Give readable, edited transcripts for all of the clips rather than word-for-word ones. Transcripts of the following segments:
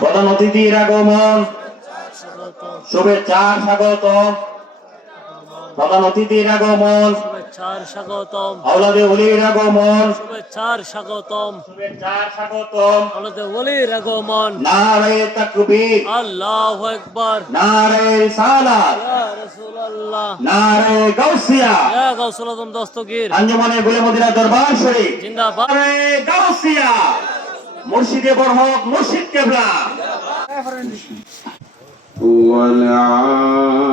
প্রধান অতিথির আগমন, শুভেচ্ছার স্বাগতম। প্রধান অতিথির আগমন, শুভেচ্ছার স্বাগতম। আওলাদে ওলির আগমন, শুভেচ্ছার স্বাগতম। শুভেচ্ছার স্বাগতম। আওলাদে ওলির আগমন। নারে তাকবীর, আল্লাহু আকবার। নারে রিসালাত, ইয়া রাসূলুল্লাহ, নারে গাউসিয়া। ইয়া গাউসুল আজম দস্তগীর আঞ্জুমানে গুলে মদিনা দরবার শরীফ জিন্দাবাদ। নারে গাউসিয়া। মুর্শিদে বরহক মুর্শিদ কেবলা। والعاقبة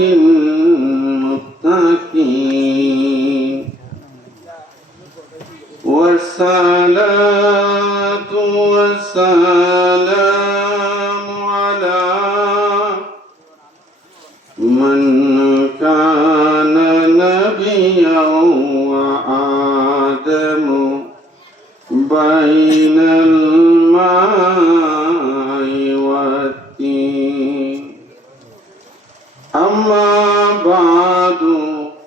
للمتقين والصلاة والسلام على من كان نبيا وآدم بين الماء والطين أما بعد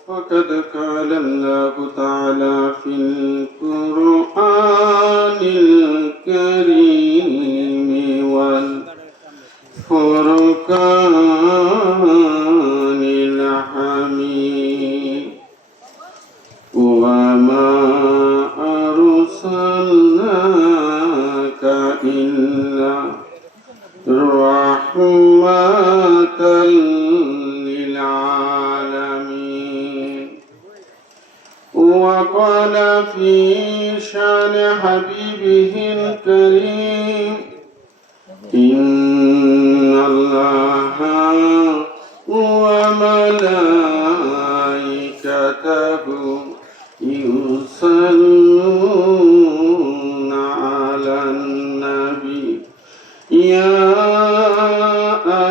فقد قال الله تعالى في القرآن الكريم والفرقان الحميد وما أرسلناك إلا رحمة للعالمين وقال في شان حبيبه الكريم إن الله وملائكته يصلون على النبي يا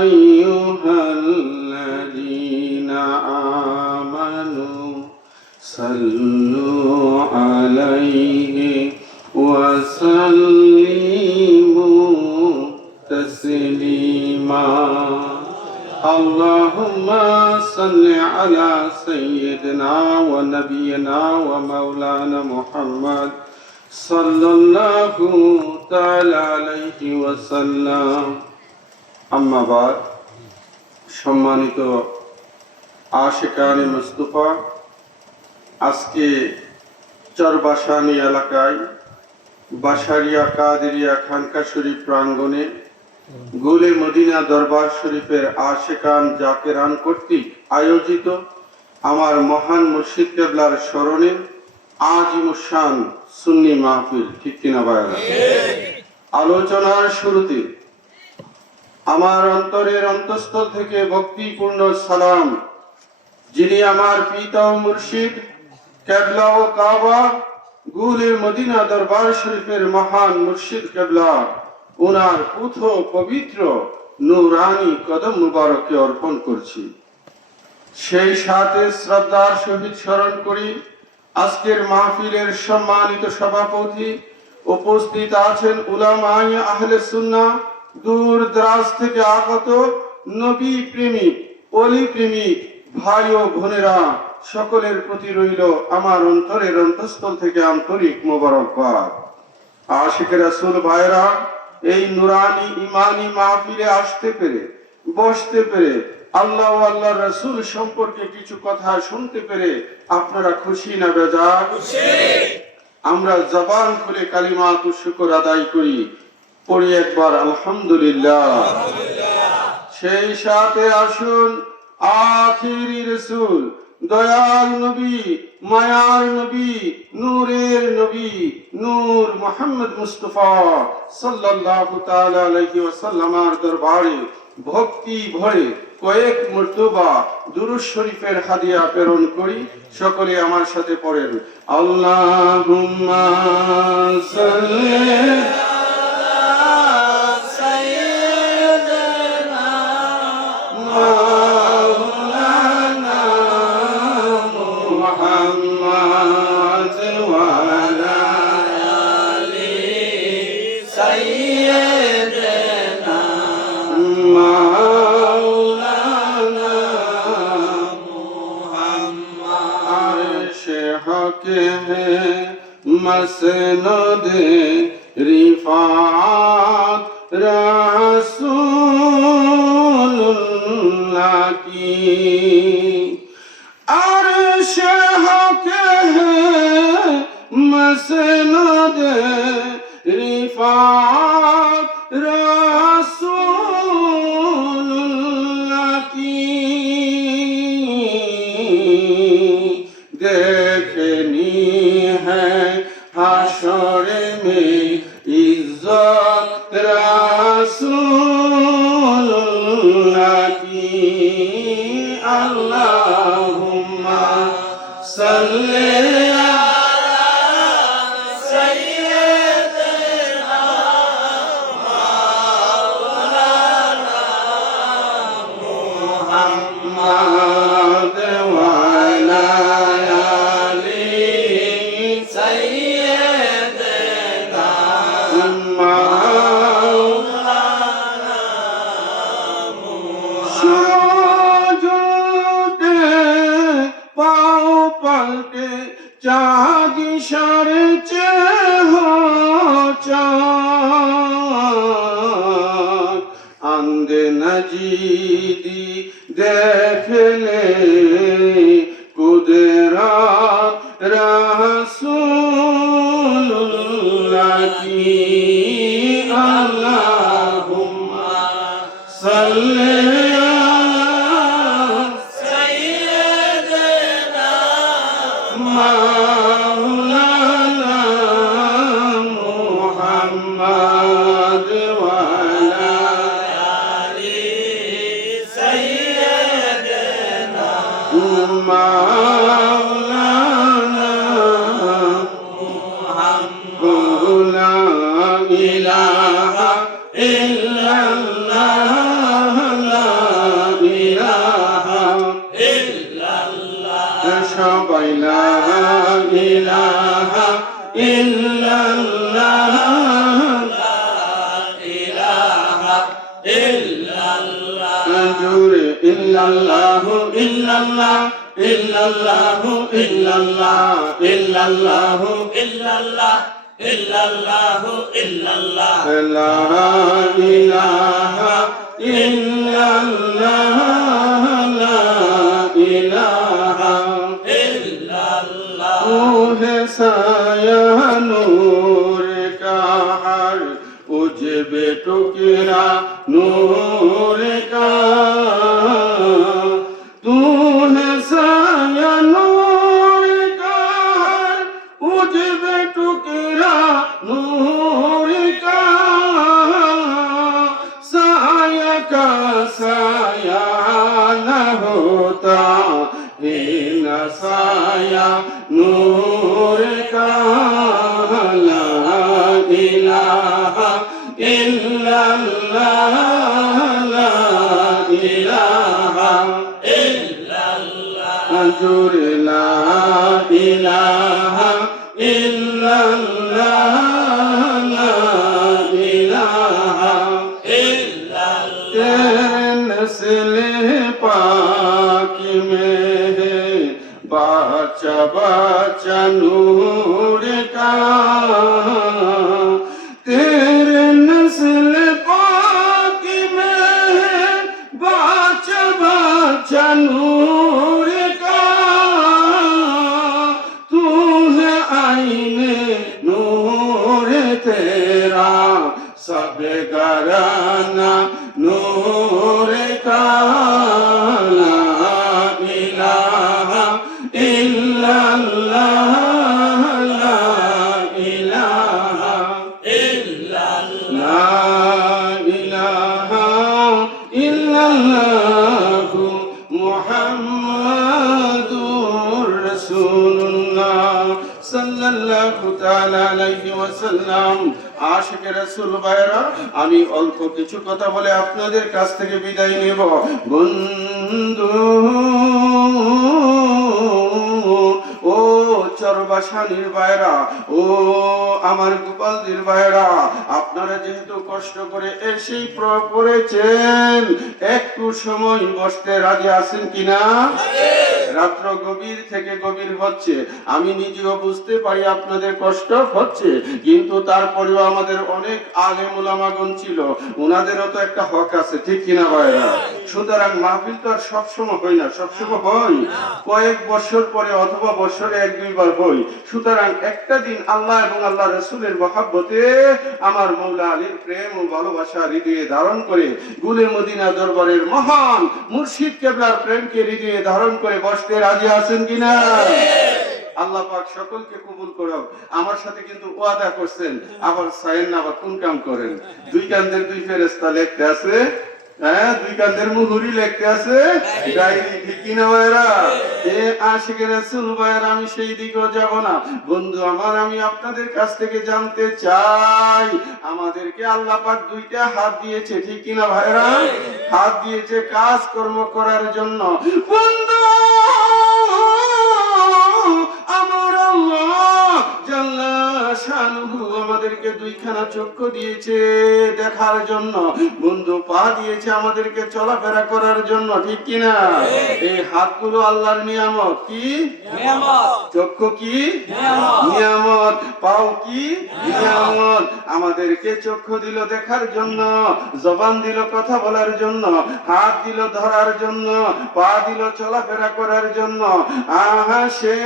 أيها الذين آمنوا صلوا عليه وسلموا تسليما اللهم صل على سيدنا ونبينا ومولانا محمد صلى الله تعالى عليه وسلم أما بعد সম্মানিত আশিকানে মুস্তাফা, আজকে চরবাসানী এলাকায় বাসারিয়া কাদেরিয়া খানকা শরীফ প্রাঙ্গণে গুলে মদিনা দরবার শরীফের আশিকান জাকেরান কর্তৃক আয়োজিত আমার মহান মুর্শিদ কেবলার স্মরণে আজিমুশান সুন্নি মাহফিল, ঠিক কিনা ভাইরা? আলোচনার শুরুতে আমার অন্তরের অন্তঃস্থল থেকে ভক্তিপূর্ণ সালাম, যিনি আমার পিতা ও মুর্শিদ কেবলা ও কাবা গুলে মদিনা দরবার শরীফের মহান মুর্শিদ কেবলা, ওনার পুত্র পবিত্র নূরানি কদম মুবারকে অর্পণ করছি। সেই সাথে শ্রদ্ধার সহিত স্মরণ করি আজকের মাহফিলের সম্মানিত সভাপতি, উপস্থিত আছেন উলামায়ে আহলে সুন্নাহ, দূর দরাজ থেকে আগত নবী প্রেমিক, ওলি প্রেমিক ভাই ও বোনেরা, সকলের প্রতি রইল আমার অন্তরের অন্তঃস্থল থেকে আন্তরিক মোবারকবাদ। আশিকে রাসূল ভাইরা, এই নুরানি ইমানি মাহফিলে আসতে পেরে, বসতে পেরে, আল্লাহ ও আল্লাহর রাসূল সম্পর্কে কিছু কথা শুনতে পেরে আপনারা খুশি না বেজার? আমরা জবান খুলে কালিমাত ও শুকর আদায় করি, পড়ি একবার আলহামদুলিল্লাহ। সেই সাথে আসুন আখিরি রাসূল, দয়াল নবী, মায়ার নবী, নূরের নবী, নূর মুহাম্মদ মুস্তাফা সাল্লাল্লাহু তাআলা আলাইহি ওয়াসাল্লামের দরবারে ভক্তি ভরে কয়েক মর্তবা দুরূদ শরীফের হাদিয়া প্রেরণ করি। সকলে আমার সাথে পড়েন, আল্লাহুম্মা সাল্লি मसनदे रिफात रसूलुल्लाह की अर्श हक है मसनद रिफात रसूलुल्लाह की देखनी है हाशर में इज्जत रसूलुल्लाह की अल्लाहुम्मा सल्ली चाँदी शर हो चाँद अंधे नजीदी देख ले कुदरत रसूलुल्लाह की अल्लाहुम्मा सल्ली illallahu illallah illallahu illallah illallahu illallah illallahu illallah la ilaha illallah la ilaha illallah है साया नूर का हर उजबे टुकड़ा नूर का तू है साया नूर का हर उजबे टुकड़ा नूर का साया का साया न होता है न साया नूर का ला इलाहा इल्लल्लाह ला इलाहा इल्लल्लाह जुर ला इलाहा इल्लल्लाह ला इलाहा इल्लल्लाह नस्ल पाक में है बाचा बाचा नूर का तेरे नस्ल पाक में है बाचा बाचा नूर का तू है आईने नूर तेरा सब घराना नूर का ला इलाहा इल्लल्लाह ला इलाहा ला इलाहा इल्लल्लाह मुहम्मदुर रसूलुल्लाह सल्लल्लाहु ताआला अलैहि ওয়াসাল্লাম আশিক রাসূল ভাইরা আমি অল্প কিছু কথা বলে আপনাদের কাছ থেকে বিদায় নেব বন্ধু ও চরবাসানির ভাইরা ও আমার গোপালদের ভাইরা আপনারা যেহেতু কষ্ট করে এসেই পড়েছেন, একটু সময় বসতে রাজি আছেন কিনা? রাত্র গভীর থেকে গভীর হচ্ছে, আমি নিজেও বুঝতে পারি আপনাদের কষ্ট হচ্ছে, কিন্তু তারপরেও আমাদের অনেক আলেম ওলামাগণ ছিল, ওনাদেরও তো একটা হক আছে, ঠিক কিনা ভাইরা? সুতরাং মাহফিল তো আর সবসময় হয় না, সবসময় হয় কয়েক বছর পরে অথবা বছরে এক দুইবার হয়। সুতরাং একটা দিন আল্লাহ এবং আল্লাহ রসুলের মহাব্বতে আমার মৌলা আলীর প্রেম ও ভালোবাসা হৃদয়ে ধারণ করে, গুলে মদিনা দরবারের মহান মুর্শিদ কেবলার প্রেমকে হৃদয়ে ধারণ করে বসতে রাজি আছেন কিনা? আল্লাহ পাক সকলকে কবুল করো। আমার সাথে কিন্তু ওয়াদা করছেন, আবার সাইন না, আবার কোন কাম করেন? দুই কান্দের দুই ফেরেশতা লিখতে আছে, হ্যাঁ, দুই কান্দের মুহুরি লিখতে আছে ডায়েরি, ঠিক কিনা ভাইরা? এ আশিকে রাসূল ভাইরা, আমি সেই দিকেও যাব না। বন্ধু আমার, আমি আপনাদের কাছ থেকে জানতে চাই, আমাদেরকে আল্লাহ পাক দুইটা হাত দিয়েছে, ঠিক কিনা ভাইরা? হাত দিয়েছে কাজ কর্ম করার জন্য। বন্ধু আমার আল্লাহ জাল্লা শানুহু আমাদেরকে দুইখানা চক্ষু দিয়েছে দেখার জন্য, বন্ধু পা দিয়েছে আমাদেরকে চলাফেরা করার জন্য, ঠিক কিনা? এই হাতগুলো আল্লাহর নিয়ামত। কি নিয়ামত? চক্ষু কি নিয়ামত? পাও কি নিয়ামত? আমাদেরকে চক্ষু দিল দেখার জন্য, জবান দিল কথা বলার জন্য, হাত দিল ধরার জন্য, পা দিল চলাফেরা করার জন্য। আহা সে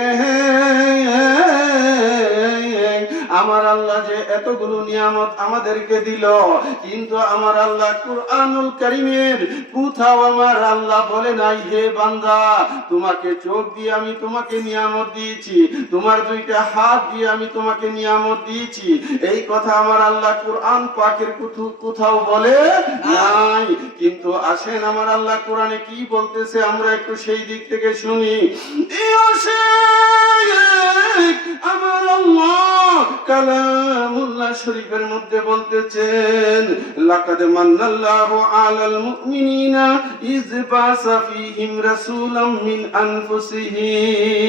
আমার আল্লাহ যে এতগুলো নিয়ামত আমাদেরকে দিল, কিন্তু আমার আল্লাহ কুরআনুল কারীমের কোথাও আমার আল্লাহ বলে নাই, হে বান্দা তোমাকে চোখ দিয়ে আমি তোমাকে নিয়ামত দিয়েছি, তোমার দুইটা হাত দিয়ে আমি তোমাকে নিয়ামত দিয়েছি। এই কথা আমার আল্লাহ কুরআন পাকের কোথাও বলে নাই। কিন্তু আসেন আমার আল্লাহ কোরআনে কি বলতেছে, আমরা একটু সেই দিক থেকে শুনি। আমার আল্লাহ কালামুল্লাহ শরীফের মধ্যে বলতেছেন, লাকাদ মান্নাল্লাহু আলাল মুমিনিনা ইয বাসা ফীহিম রাসূলাম মিন আনফুসিহিম,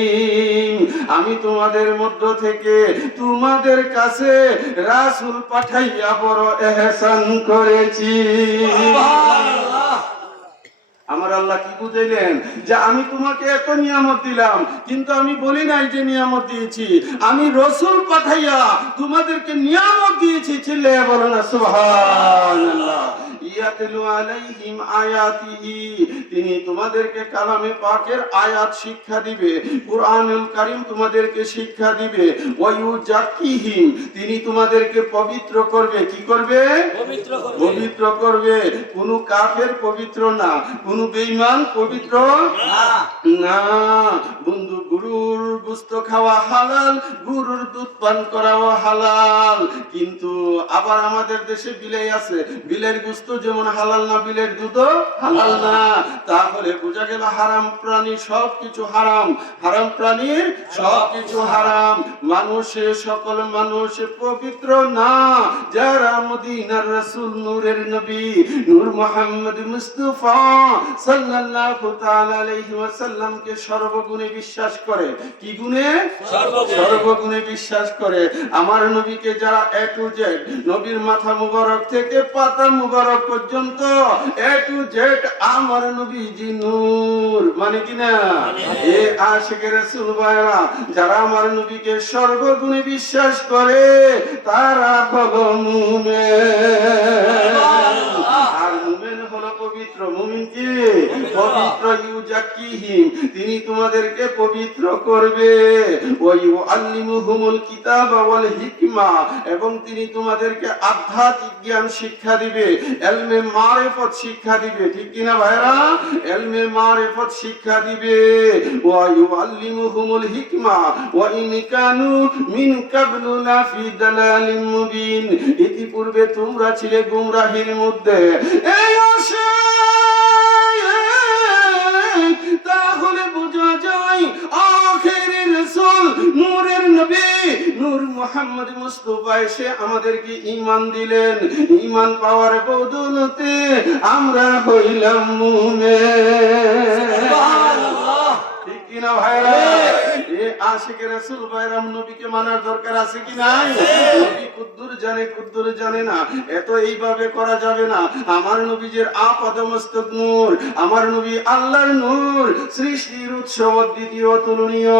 আমি তোমাদের মধ্য থেকে তোমাদের কাছে রাসূল পাঠাইয়া বড় ইহসান করেছি। সুবহানাল্লাহ। আমার আল্লাহ কি বুঝাইলেন? যে আমি তোমাকে এত নিয়ামত দিলাম, কিন্তু আমি বলি নাই যে নিয়ামত দিয়েছি, আমি রসুল পাঠাইয়া তোমাদেরকে নিয়ামত দিয়েছি। চিল্লাইয়া বলো না সুবহানাল্লাহ। ইয়াতলু আলাইহিম আয়াতিহি, তিনি তোমাদেরকে কালামে পাকের আয়াত শিক্ষা দিবে, কুরআনুল কারীম তোমাদেরকে শিক্ষা দিবে। ওয়া ইউজাক্কিহিম, তিনি তোমাদেরকে পবিত্র করবে। কি করবে? পবিত্র করবে। কোন কাফের পবিত্র না, কোন বেঈমান পবিত্র না। বন্ধু, গরুর গোশত খাওয়া হালাল, গরুর দুধ পান করাও হালাল, কিন্তু আবার আমাদের দেশে বিলাই আছে, বিলের গোশত যেমন হালাল না, বিলের দুধও হালাল না। তাহলে বোঝা গেল হারাম প্রাণী সবকিছু হারাম, হারাম প্রাণীর সবকিছু হারাম। মানুষের সকল মানুষ পবিত্র না যারা মদিনার রাসূল নূরের নবী নূর মুহাম্মদ মুস্তাফা সাল্লাল্লাহু তাআলা আলাইহি ওয়াসাল্লামকে সর্বগুণে বিশ্বাস করে। কি গুণে? সর্বগুণে বিশ্বাস করে। আমার নবীকে যারা এ টু জেড, নবীর মাথা মুবারক থেকে পাতা মুবারক পর্যন্ত এ টু জেড আমার নবীজি নূর, মানে কি না? এ আশিকে রাসূল ভাইরা, যারা আমার নবীকে সর্বগুণে বিশ্বাস করে তারা হলো মুমিন। আর মুমিন হলো পবিত্র। মুমিন কি? পবিত্র। ইউজাক্কিহিম, তিনি তোমাদেরকে পবিত্র করবে। ওয়া ইউআল্লিমুহুমুল কিতাবা ওয়াল হিকমা, এবং তিনি তোমাদেরকে আধ্যাত্মিক জ্ঞান শিক্ষা দিবে, ইলমে মারিফত শিক্ষা দিবে। ঠিক কিনা ভাইরা? ইলমে মারিফত শিক্ষা দিবে। ওয়া ইউআল্লিমুহুমুল হিকমা ওয়া ইন কানু মিন ক্বাবলু লা ফি দালালিম মুবিন, ইতিপূর্বে তোমরা ছিলে গুমরাহির মধ্যে। এই আসে তাহলে বোঝা যায় আখিরের রাসূল নূরের নবী নূর মুহাম্মদ মুস্তাফা এসে আমাদেরকে ঈমান দিলেন। ঈমান পাওয়ার বদৌলতে আমরা হইলাম মুমিন। সুবহানাল্লাহ। ঠিক কিনা ভাইরা? এ আশিকে রাসূল ভাইরাম নবীকে মানার দরকার আছে কি নাই? নবী কুদ্দুর জানে না, এত এইভাবে করা যাবে না। আমার নবীজির আপাদমস্তক নূর, আমার নবী আল্লাহর নূর, সৃষ্টির উৎস দ্বিতীয় তুলনীয়।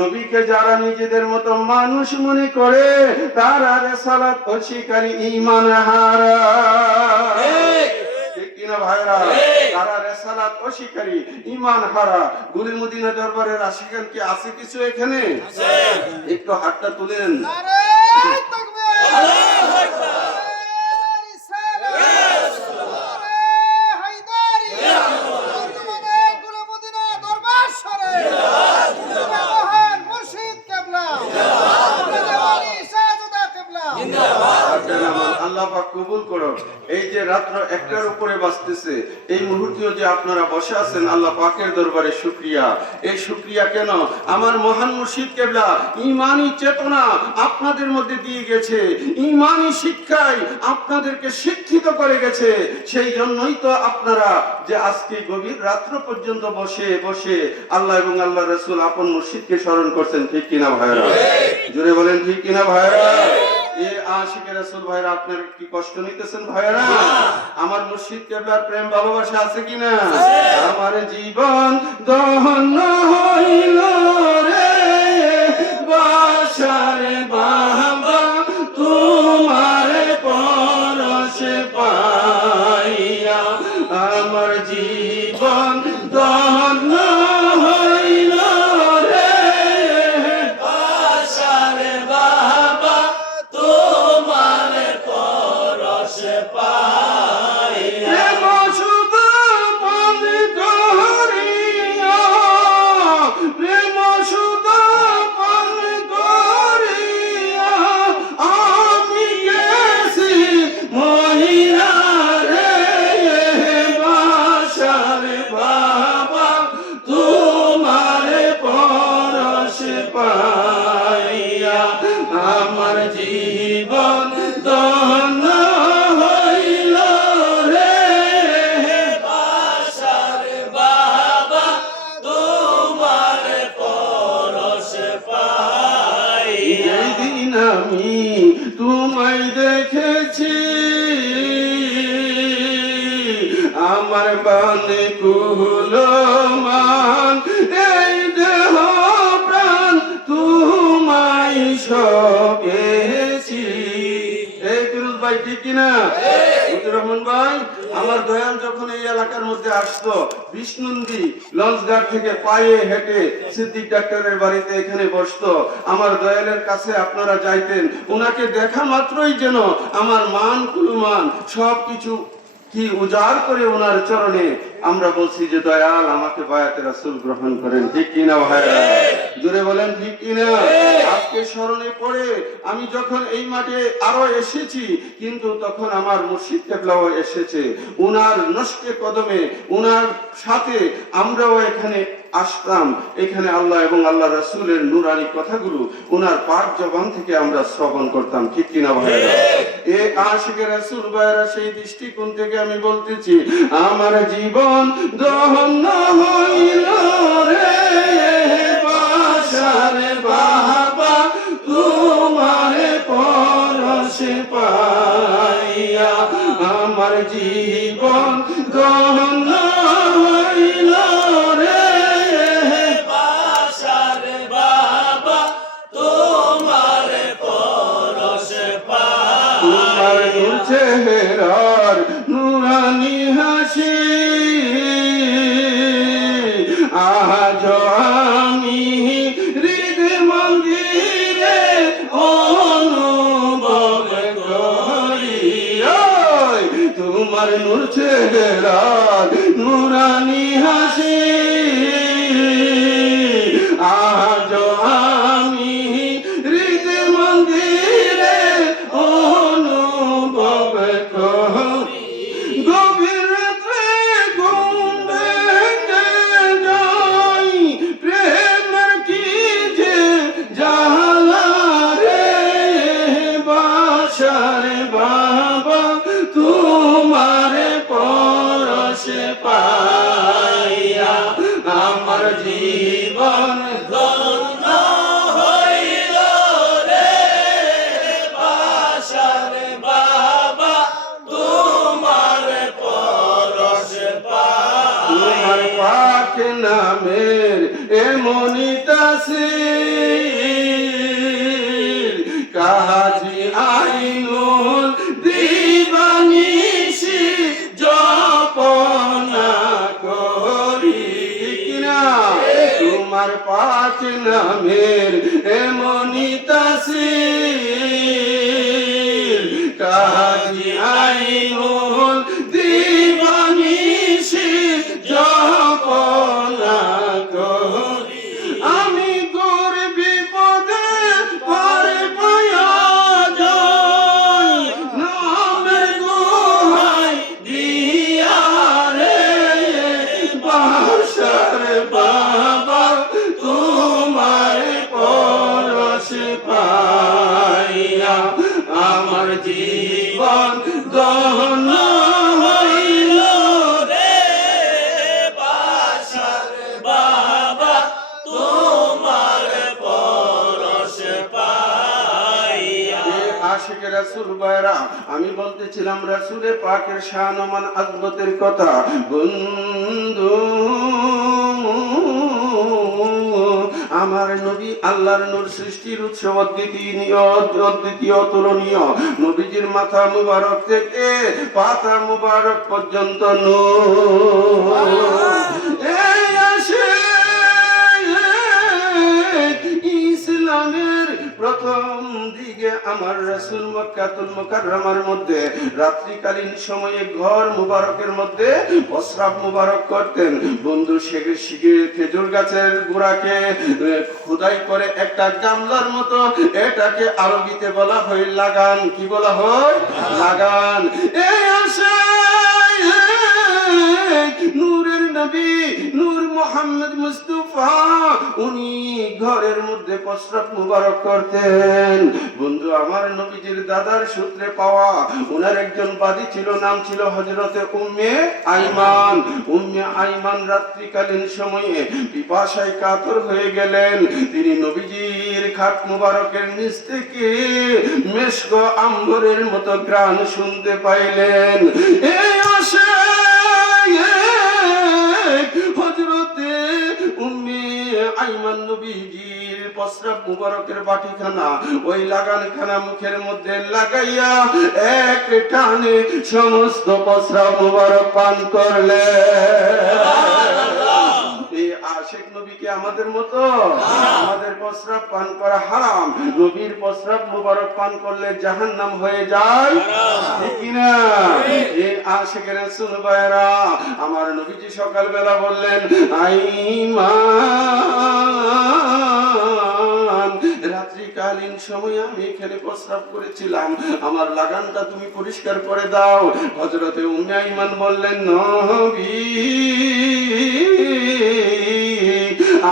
নবীকে যারা নিজেদের মতো মানুষ মনে করে তারা রিসালাত অস্বীকারী, ঈমান হারা। ঠিক কিনা ভাইরা? তারা রিসালাত অস্বীকারী, ঈমান হারা। গুলি মদিনা দরবারের আশিকান কি আছে কিছু এখানে? একটু হাতটা তুলেন। আল্লাহ পাক কবুল করো। এই যে রাত্র 1টার উপরে বাজতেছে, এই মুহূর্তেও যে আপনারা বসে আছেন, আল্লাহ পাকের দরবারে শুকরিয়া। এই শুকরিয়া কেন? আমার মহান মুর্শিদ কেবলা ঈমানি চেতনা আপনাদের মধ্যে দিয়ে গেছে, ঈমানি শিক্ষায় আপনাদেরকে শিক্ষিত করে গেছে। সেই জন্যই তো আপনারা যে আজকে গভীর রাত্র পর্যন্ত বসে বসে আল্লাহ এবং আল্লাহ রাসূল আপন মুর্শিদকে স্মরণ করছেন। ঠিক কিনা ভাইরা? জোরে বলেন ঠিক কিনা ভাইরা? এই আশিকে রাসূল ভাইরা আপনারা কি কষ্ট নিতেছেন ভাইরা? আমার মুর্শিদ কেবলার প্রেম ভালোবাসা আছে কিনা? আমার জীবন দহন হইল রে বাসারে বাবা, তোমার পরশে পাইয়া। আমার জীবন দহন হইল রে বাসারে বাবা, তোমার পরশে পাইয়া। শুধু পান করিয়া, প্রেম শুধু পান করিয়া আমি গেছি মহিলা রে বাসারে বাবা, তোমার পরশে পাইয়া। আমার জীবন দহন হইল রে বাসারে বাবা, তোমার পরশে পাইয়া। এই দিন আমি তোমায় দেখেছি, আমার বানে কুলো মান, এই দেহ প্রাণ তোমায় সপেছি। এই ফিরোজ ভাই ঠিক কিনা? রহমান ভাই, আমার দয়াল যখন এই এলাকার মধ্যে আসতো, বিষ্ণুন্দি লঞ্চ ঘাট থেকে পায়ে হেঁটে সিদ্দিক ডাক্তারের বাড়িতে এখানে বসতো, আমার দয়ালের কাছে আপনারা যাইতেন, উনাকে দেখা মাত্রই যেন আমার মান কুলমান সবকিছু কি উজাড় করে ওনার চরণে আমরা বলছি যে দয়াল আমাকে বায়াতে রাসূল গ্রহণ করেন। ঠিক কিনা ভাইরা? জোরে বলেন ঠিক কিনা? আজকে স্মরণে পড়ে আমি যখন এই মাঠে আরো এসেছি, কিন্তু তখন আমার মুর্শিদ কেবলাও এসেছে, উনার নস্কে কদমে উনার সাথে আমরাও এখানে আসতাম। এখানে আল্লাহ এবং আল্লাহ রাসূলের নুরানি কথাগুলো উনার পাক জবান থেকে আমরা শ্রবণ করতাম। ঠিক কিনা ভাইরা? এ আশিকে রাসূল ভাইরা, সেই দৃষ্টিকোণ থেকে আমি বলতেছি, আমার জীবন দহন হইল রে বাসারে বাবা, তোমার পরশে পাইয়া। আমার জীবন দহন হইল রে বাসারে বাবা, তোমার পরশে পাইয়া। তোমার চেহারার নুরানি হাসি আজ আমি হৃদ মন্দিরে অনুভব করি। তোমার নূর চেহারার নুরানি হাসি আজ আমি হৃদ মন্দিরে অনুভব করি। গভীর রাত্রে ঘুম ভেঙে যাই, প্রেমের কি যে জ্বালা রে বাসারে বাবা, তোমার পরশে পাইয়া। আমার জীবন ধন্য দিবানিশি জপনা করি কিনা তোমার পাক নামের এমনি তাসির কাজী আইনুল দিবানিশি জপনা করি আমি তোর বিপদে পারে পায়া যাই নামের দোহাই দিয়া রে বাসার বাবা তোমার পরশ পাইয়া আমার জীবন দহন হইল রে বাসার বাবা তোমার পরশ পাইয়া। আশিক রাসূল ভাইরা, আমি বলতেছিলাম রাসূলে পাকের শান ও মান আযমতের কথা। বন্ধু আমার নবী আল্লাহর নূর, সৃষ্টির উৎস, অদ্বিতীয় অতুলনীয়। নবীজির মাথা মুবারক থেকে পাতা মুবারক পর্যন্ত নূর। এই আসে ইসলামের প্রথম দিকে আমার রাসূল মক্কাতুল মুকাররমার মধ্যে রাত্রিকালীন সময়ে ঘর মুবারকের মধ্যে প্রস্রাব মুবারক করতেন। বন্ধু খেজুর গাছের গোড়াকে খোদাই করে একটা গামলার মতো, এটাকে আরবিতে বলা হয় লাগান। কি বলা হয়? লাগান। এই আসে নূরের নবী নূর মুহাম্মদ মুস্তাফা, উনি ঘরের মধ্যে প্রস্রাব মুবারক করতেন। বন্ধু আমার নবীজির দাদার সূত্রে পাওয়া উনার একজন বাদী ছিল, নাম ছিল হযরতে উম্মে আইমান। উম্মে আইমান রাত্রিকালীন সময়ে পিপাসায় কাতর হয়ে গেলেন। তিনি নবীজির খাট মুবারকের নিচ থেকে মেশক আম্বরের মতো ঘ্রাণ শুনতে পাইলেন। এই আসে হযরতে উম্মে আইমান নবীজির প্রস্রাব মুবারকের বাটিখানা ওই লাগানখানা মুখের মধ্যে লাগাইয়া এক টানে সমস্ত প্রস্রাব মুবারক পান করলেন। এই আশিক নবীকে আমাদের মতো আমাদের প্রস্রাব পান করা হারাম। নবীর প্রস্রাব মুবারক পান করলে জাহান্নাম হয়ে যায়, ঠিক না? এই আশিক রাসূল ভাইরা, আমার নবীজি সকালবেলা বললেন, আইমান রাত্রিকালীন সময় আমি এখানে প্রস্রাব করেছিলাম, আমার লাগানটা তুমি পরিষ্কার করে দাও। হযরতে উম্মে আইমান বললেন, নবী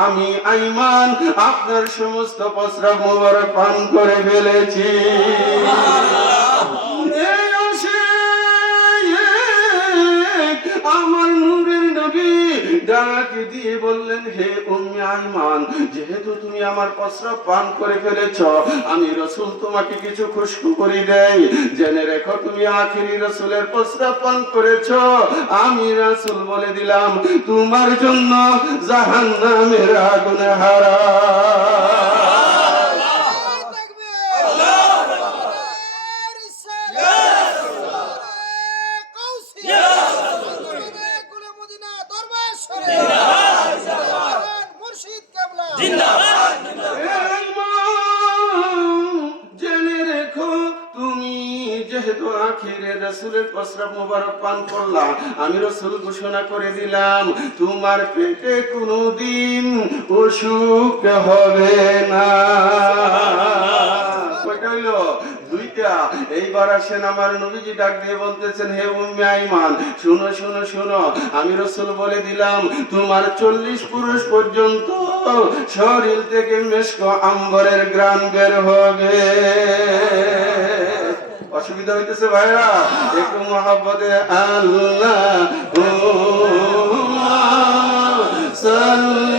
আমি আইমান আপনার সমস্ত প্রস্রাব মুবারক পান করে ফেলেছি। আমার নূরের নবী ডাক দিয়ে বললেন, হে উম্মে আইমান, যেহেতু তুমি আমার প্রস্রাব পান করে ফেলেছ, আমি রাসূল তোমাকে কিছু খুশখবরি দেই। জেনে রেখো, তুমি আখিরি রাসূলের প্রস্রাব পান করেছ। আমি রাসূল বলে দিলাম, তোমার জন্য জাহান্নামের আগুন হারাম। জেনে রেখো, তুমি যেহেতু আখিরে রাসূলের প্রস্রাব মুবারক পান করলা, আমি রাসূল ঘোষণা করে দিলাম, তোমার পেটে কোনোদিন অসুখ হবে না। কয়টা হইলো? দুইটা। এইবার আসেন, আমার নবীজি ডাক দিয়ে বলতেছেন, হে উম্মে আইমান, শুনো শুনো শুনো, আমি রাসূল বলে দিলাম, তোমার 40 পুরুষ পর্যন্ত শরীর থেকে মেশক আম্বরের ঘ্রাণ বের হবে। অসুবিধা হইতেছে ভাইরা? একটু মহব্বতে আল্লাহুম্মা সাল্লি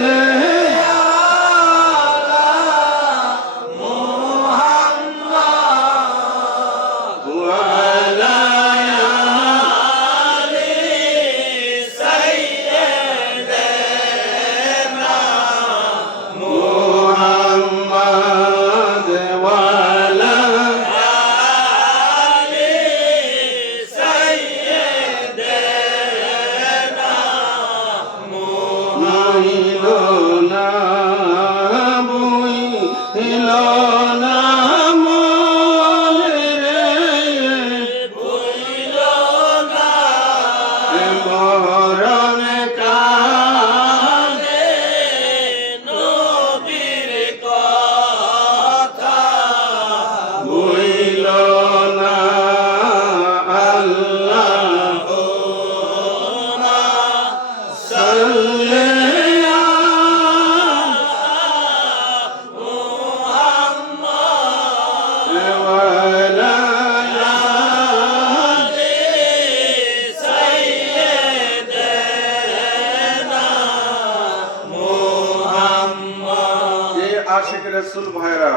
রাসূল ভাইরা,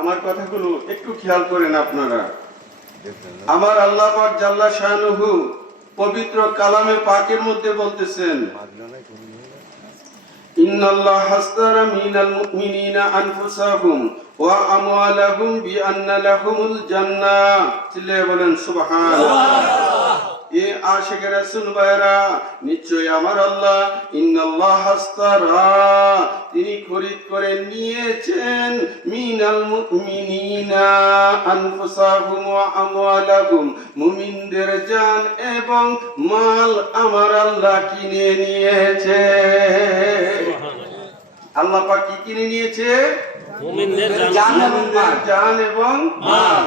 আমার কথাগুলো একটু খেয়াল করেন আপনারা। আমার আল্লাহ পাক জাল্লা শানুহু পবিত্র কালামে পাকের মধ্যে বলতেছেন, ইন্নাল্লাহ হাস্তারা মিনাল মুমিনিনা আনফুসাহুম ওয়া আমওয়ালাহুম বিআন্না লাহুমুল জান্নাহ। চিল্লায়ে বলেন সুবহানাল্লাহ। এ আশিক রাসূল ভাইরা, নিশ্চয়ই আমার আল্লাহ ইন্নাল্লাহ হাস্তারা, তিনি খরিদ করে নিয়েছেন মিনাল মুমিনিনা আনফুসাহুম ওয়া আমওয়ালাহুম, মুমিনদের জান এবং মাল আমার আল্লাহ কিনে নিয়েছে। আল্লাহ পাক কি কিনে নিয়েছে? মুমিনদের জান এবং মাল।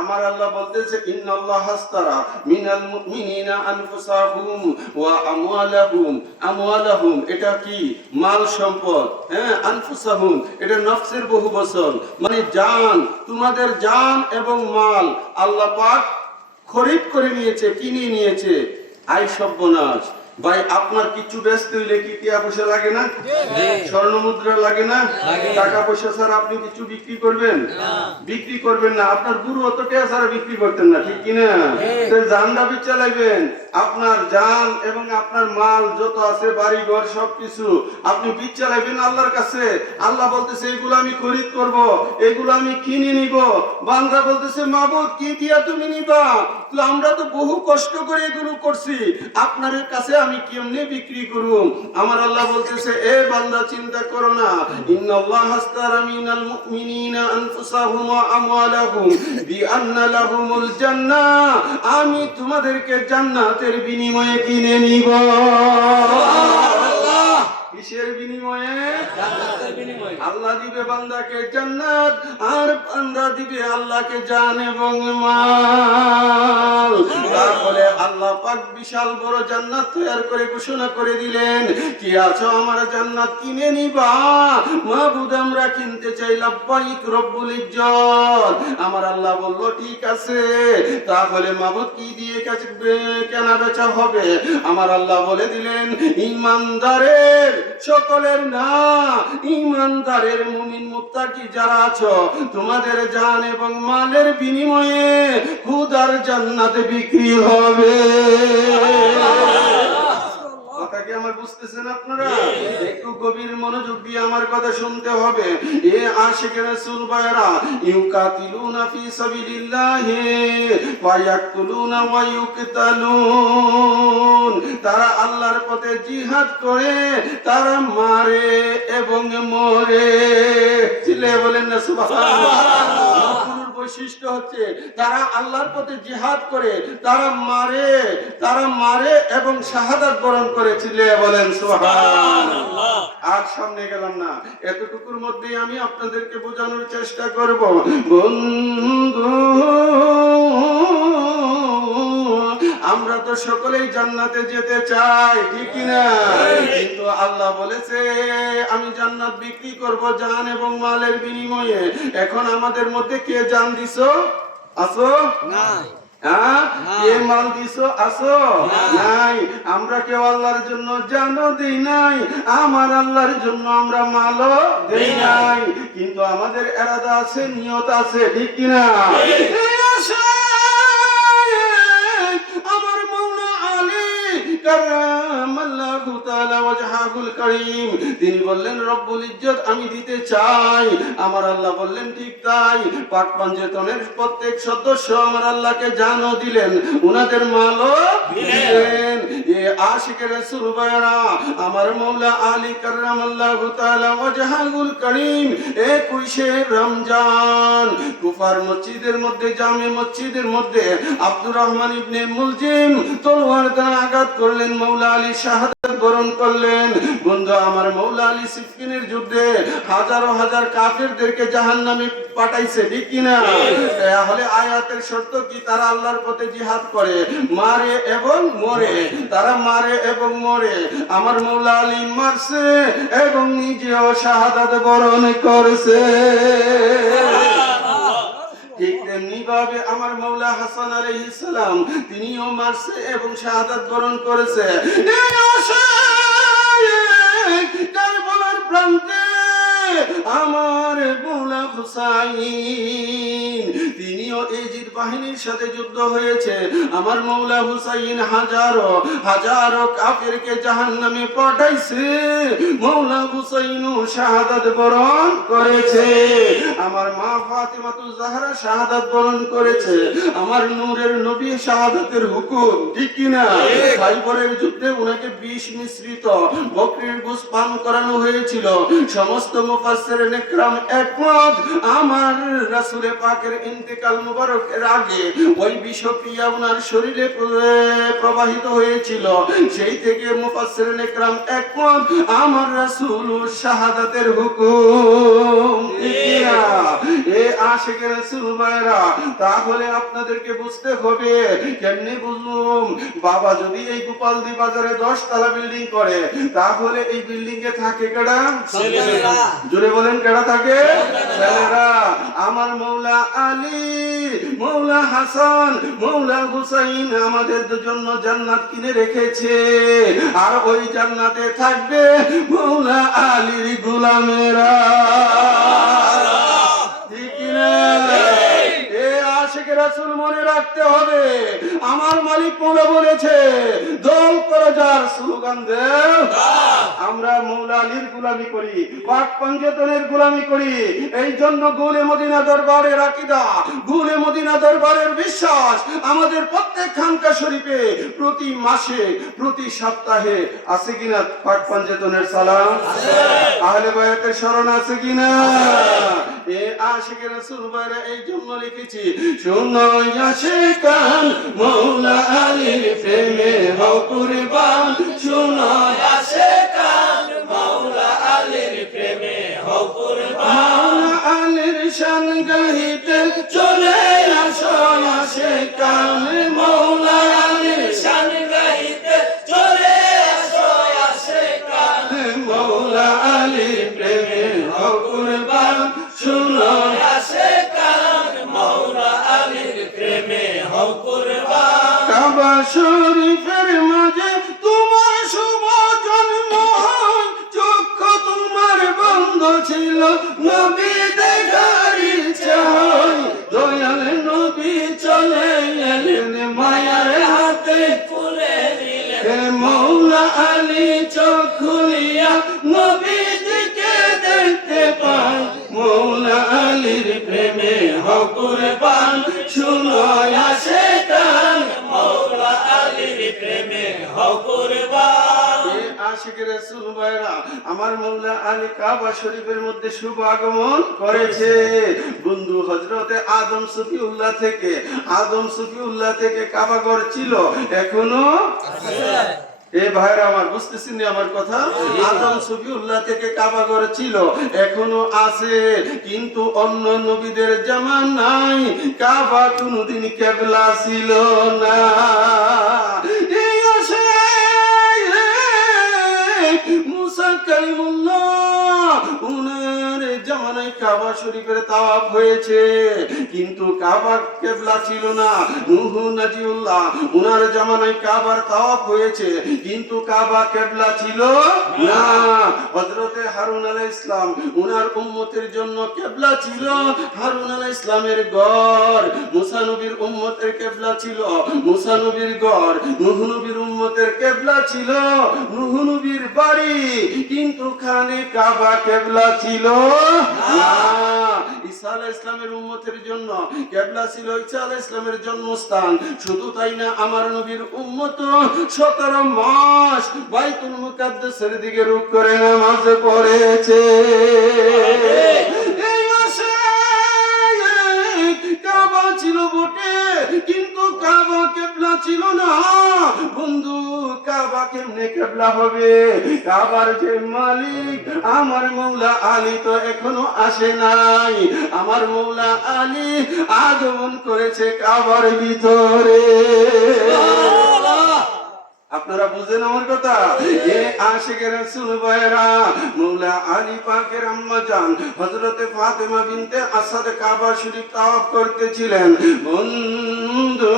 আমার আল্লাহ বলতেছে ইন্নাল্লাহ হাস্তারা মিনাল মুমিনিনা আনফুসাহুম ওয়া আমওয়ালাহুম। আমওয়ালাহুম এটা কি? মাল সম্পদ। হ্যাঁ, আনফুসাহুম এটা নফসের বহু বচন, মানে জান, তোমাদের জান এবং মাল আল্লাহ পাক খরিদ করে নিয়েছে, কিনে নিয়েছে। আয় সর্বনাশ ভাই, আপনার কিছু ব্যস্ত হইলে কি টিয়া পয়সা লাগে না? স্বর্ণ মুদ্রা লাগে না? টাকা পয়সা ছাড়া আপনি কিছু বিক্রি করবেন? বিক্রি করবেন না। আপনার গুরু অত টিয়া ছাড়া বিক্রি করতেন না, ঠিক কিনা? জান দাবি চালাইবেন। আপনার জান এবং আপনার মাল যত আছে, বাড়ি ঘর সবকিছু আপনি বীজ চালাইবেন আল্লাহর কাছে। আল্লাহ বলতেছে এগুলো আমি খরিদ করব, এগুলো আমি কিনে নিব। বান্দা বলতেছে মাবুদ কি দিয়া তুমি নিবা? তো আমরা তো বহু কষ্ট করে এগুলো করছি, আপনার কাছে আমি কেমনে বিক্রি করব? আমার আল্লাহ বলতেছে এ বান্দা চিন্তা করো না, ইন্নাল্লাহ হাস্তারা মিনাল মুমিনিনা আনফুসাহুম ওয়া আমওয়ালাহুম বিআন্না লাহুমুল জান্নাহ, আমি তোমাদেরকে জান্নাতের বিনিময়ে কিনে নিব। সুবহানাল্লাহ। কিসের বিনিময়ে? জান্নাতের বিনিময়ে। আল্লাহ দিবে বান্দাকে জান্নাত, আর বান্দা দিবে আল্লাহকে জান এবং মাল। তারপরে আল্লাহ পাক বিশাল বড় জান্নাত তৈরি করে ঘোষণা করে দিলেন, কি আছো আমার জান্নাত কিনে নিবা? মাবুদ আমরা কিনতে চাই। লাব্বাইক রব্বুল ইজ্জত। আমার আল্লাহ বলল ঠিক আছে, তাহলে মাবুদ কি দিয়ে কেনা বেচা হবে? আমার আল্লাহ বলে দিলেন ঈমানদারের, সকলের না, ঈমানদারের মুমিন মুত্তাকি যারা আছো, তোমাদের জান এবং মালের বিনিময়ে খুদার জান্নাতে বিক্রি হবে। কথা কি আমার বুঝতেছেন আপনারা? একটু গভীর মনোযোগ দিয়ে আমার কথা শুনতে হবে। এ আশিক রাসূল ভাইরা, ইউকাতিলুনা ফি সাবিলিল্লাহি ওয়া ইয়াকতুলুনা ওয়া ইউকতালুন, তারা আল্লাহর পথে জিহাদ করে, তারা মারে এবং মরে। চিল্লায়ে বলেন না সুবহানাল্লাহ। বৈশিষ্ট্য হচ্ছে তারা আল্লাহর পথে জিহাদ করে, তারা মারে এবং শাহাদাত বরণ করে। চিল্লায়ে বলেন সুবহানাল্লাহ। আর সামনে গেলাম না, এতটুকুর মধ্যেই আমি আপনাদেরকে বোঝানোর চেষ্টা করব। বন্ধু, আমরা তো সকলেই জান্নাতে যেতে চাই, ঠিক কিনা? কিন্তু আল্লাহ বলেছে আমি জান্নাত বিক্রি করব জান এবং মালের বিনিময়ে। এখন আমাদের মধ্যে কে জান দিছো? আসো না? কে মাল দিছো? আসো নাই? আমরা কেউ আল্লাহর জন্য জানও দেই নাই, আমার আল্লাহর জন্য আমরা মালও দেই নাই। কিন্তু আমাদের ইরাদা আছে, নিয়ত আছে, ঠিক কিনা? আমার মাওলা আলী কারামাল্লাহু তাআলা ওয়াজহাহুল কারীম, তিনি বললেন রব্বুল ইজ্জত আমি দিতে চাই। আমার আল্লাহ বললেন ঠিক তাই। পাক পাঞ্জেতনের প্রত্যেক সদস্য আমার আল্লাহকে জানও দিলেন, উনাদের মালও দিলেন। এ আশিক রাসূল ভাইরা, আমার মাওলা আলী কারামাল্লাহু তাআলা ওয়াজহাহুল কারীম 21শে রমজান কুফার মসজিদের মধ্যে, জামে মসজিদের মধ্যে আব্দুর রহমান ইবনে মুলজিম তলোয়ার দ্বারা আঘাত করলেন, মাওলা আলী শাহাদাত বরণ করলেন। বন্ধু আমার, মাওলা আলী সিফিনের যুদ্ধে হাজারো হাজার কাফেরদেরকে জাহান্নামে পাঠাইছে, ঠিক কিনা? তাহলে আয়াতের শর্ত কি? তারা আল্লাহর পথে জিহাদ করে, মারে এবং মরে। তারা মারে এবং মরে। আমার মাওলা আলী মারছে এবং নিজেও শাহাদাত বরণ করছে। ঠিক তেমনি ভাবে আমার মাওলা হাসান আলাইহিস সালাম, তিনিও মারছে এবং শাহাদাত বরণ করেছে। কারবালার প্রান্তে আমার মৌলা হুসাইন, তিনিও এজিদ বাহিনীর সাথে যুদ্ধ হয়েছে। আমার মৌলা হুসাইন হাজারো হাজারো কাফেরকে জাহান্নামে পাঠাইছে, মৌলা হুসাইনও শাহাদাত বরণ করেছে। আমার মা ফাতিমাতুজ জাহরা শাহাদাত বরণ করেছে। আমার নূরের নবী শাহাদাতের হুকুম, ঠিক কি না? খাইবরের যুদ্ধে উনাকে বিষ মিশ্রিত বকরির গোশত পান করানো হয়েছিল। সমস্ত মুফাসসিরিন ইকরাম একমত, আমার রাসূল পাকের ইন্তেকাল মুবারকের আগে ওই বিষক্রিয়া উনার শরীরে প্রবাহিত হয়েছিল। সেই থেকে মুফাসসিরিন ইকরাম একমত, আমার রাসূল শাহাদাতের হুকুম। এ আশিকের রাসূল ভাইরা, তাহলে আপনাদেরকে বুঝতে হবে। কেমনে বুঝলুম? বাবা যদি এই গোপালদি বাজারে 10 তলা বিল্ডিং করে, তাহলে এই বিল্ডিং এ থাকে কেডা? ছেলেরা। জোরে বলেন, কেডা থাকে? ছেলেরা। আমার মৌলা আলী, মৌলা হাসান, মৌলা হুসাইন আমাদের জন্য জান্নাত কিনে রেখেছে। আর ওই জান্নাতে থাকবে মৌলা আলীর গোলামেরা। ঠিক কিনা? এ আশিক রাসূল মনে রাখতে হবে। আমার মালিক মৌলা বলেছে, দল করে যার স্লোগান দেও। আমরা মৌলা আলীর গোলামি করি, পাক পঞ্জতনের গোলামি করি। এই জন্য গুলে মদিনা দরবারের আকীদা, গুলে মদিনা দরবারের বিশ্বাস আমাদের প্রত্যেক খানকা শরীফে প্রতি মাসে, প্রতি সপ্তাহে আছে কিনা পাক পঞ্জতনের সালাম? আহলে বায়াতের শরণ আছে কিনা? এ আশিক রাসূল ভাইরা এই জন্য লিখেছি, শোনো আশিকান মৌলা আলীর প্রেমে হও কুরবান। শোনো আশিকান মৌলা আলীর প্রেমে হও কুরবান। মৌলা আলীর শান গাহিতে চলে আসো আশিকান, মৌলা আলীর শান গাহিতে চলে আসো আশিকান। মৌলা আলীর প্রেমে হও কুরবান। শোনো আশিকান মৌলা আলীর প্রেমে হও কুরবান। কাবা শরীফের মাঝে তোমার শুভ জন্ম হয়, চক্ষু তোমার বন্ধ ছিল, নবী দেখার ইচ্ছা হয়। দয়াল নবী চলে এলেন, মায়ার হাতে ফুলে দিলেন। মৌলা আলী চোখ খুলিয়া নবীজিকে দেখতে পায়, মৌলা আলীর প্রেমে হও কুরবান। শুনো আশিকান মৌলা আলীর প্রেমে হও কুরবান। এ আশিক রাসূল ভাইরা, আমার মৌলা আলী কাবা শরীফের মধ্যে শুভ আগমন করেছে। বন্ধু হযরতে আদম সুফিউল্লাহ থেকে কাবা ঘর ছিল, এখনো আছে। এ ভাইরা আমার, বুঝতেছেন আমার কথা? আদম সুফিউল্লাহ থেকে কাবা ঘর ছিল, এখনো আছে। কিন্তু অন্য নবীদের জামানায় কাবা কোনদিন কিবলা ছিল না। এই আসে মুসা কালিমুল্লাহ, উনার জামানায় কাবা শরীফের তাওয়াফ হয়েছে, কিন্তু কাবা কিবলা ছিল না। নূহ নাজিউল্লাহ, উনার জামানায় কাবার তাওয়াফ হয়েছে, কিন্তু কাবা কিবলা ছিল না। হযরতে হারুন আলাইহিস সালাম, উনার উম্মতের জন্য কিবলা ছিল হারুন আলাইহিস সালামের ঘর। মুসা নবীর উম্মতের কিবলা ছিল মুসা নবীর ঘর। নূহ নবীর উম্মতের কিবলা ছিল নূহ নবীর বাড়ি, কিন্তু খানে কাবা কিবলা ছিল না। ঈসা আলাইহিস সালামের উম্মতের জন্য কিবলা ছিল ঈসা আলাইহিস সালামের জন্মস্থান। শুধু তাই না, আমার নবীর উম্মত 17 মাস বাইতুল মুকাদ্দাসের দিকে রুখ করে নামাজ পড়েছে। এই মাসে কাবা ছিল বটে, কিন্তু কাবা কিবলা ছিল না। বন্ধু, কাবা কেমনে কিবলা হবে? কাবার যে মালিক আমার মৌলা আলী তো এখনো আসে নাই। আমার মৌলা আলী আগমন করেছে কাবার ভিতরে। আপনারা বুঝেন আমার কথা? এ আশিকের রাসূল ভাইরা, মৌলা আলী পাকের আম্মা জান হযরতে ফাতেমা বিনতে আসাদ কাবা শরীফ তাওয়াফ করতেছিলেন। বন্ধু,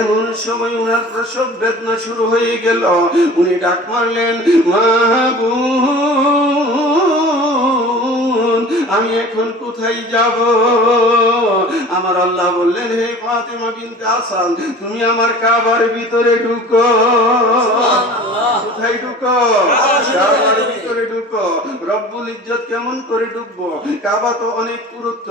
এমন সময় উনার প্রসব প্রসব বেদনা শুরু হয়ে গেল। উনি ডাক মারলেন, মাহবুব আমি এখন কোথায় যাব? আমার আল্লাহ বললেন, হে ফাতেমা বিনতে আসাদ তুমি আমার কাবার ভিতরে ঢুকো। কোথায় ঢুকো? কাবার ভিতরে ঢুকো। রব্বুল ইজ্জত কেমন করে ঢুকবো? কাবা তো অনেক গুরুত্ব।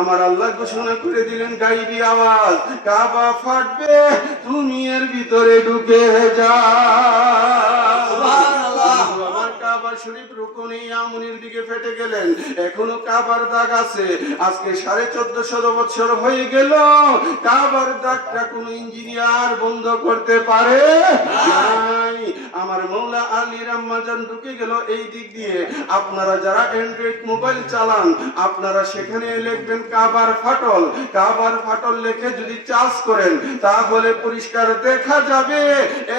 আমার আল্লাহ ঘোষণা করে দিলেন গাইবি আওয়াজ, কাবা ফাটবে, তুমি এর ভিতরে ঢুকে যাও। আমার কাবা শরীফ রুকনে ইয়ামুনির দিকে ফেটে গেলেন, এখনো কাবার দাগ আছে। আজকে 1450 বছর হয়ে গেল, কাবার দাগটা কোন ইঞ্জিনিয়ার বন্ধ করতে পারে নাই। আমার মৌলা আলীর আম্মাজান ঢুকে গেল এই দিক দিয়ে। আপনারা যারা অ্যান্ড্রয়েড মোবাইল চালান, আপনারা সেখানে লিখবেন কাবার ফাটল। কাবার ফাটল লিখে যদি চার্জ করেন তাহলে পরিষ্কার দেখা যাবে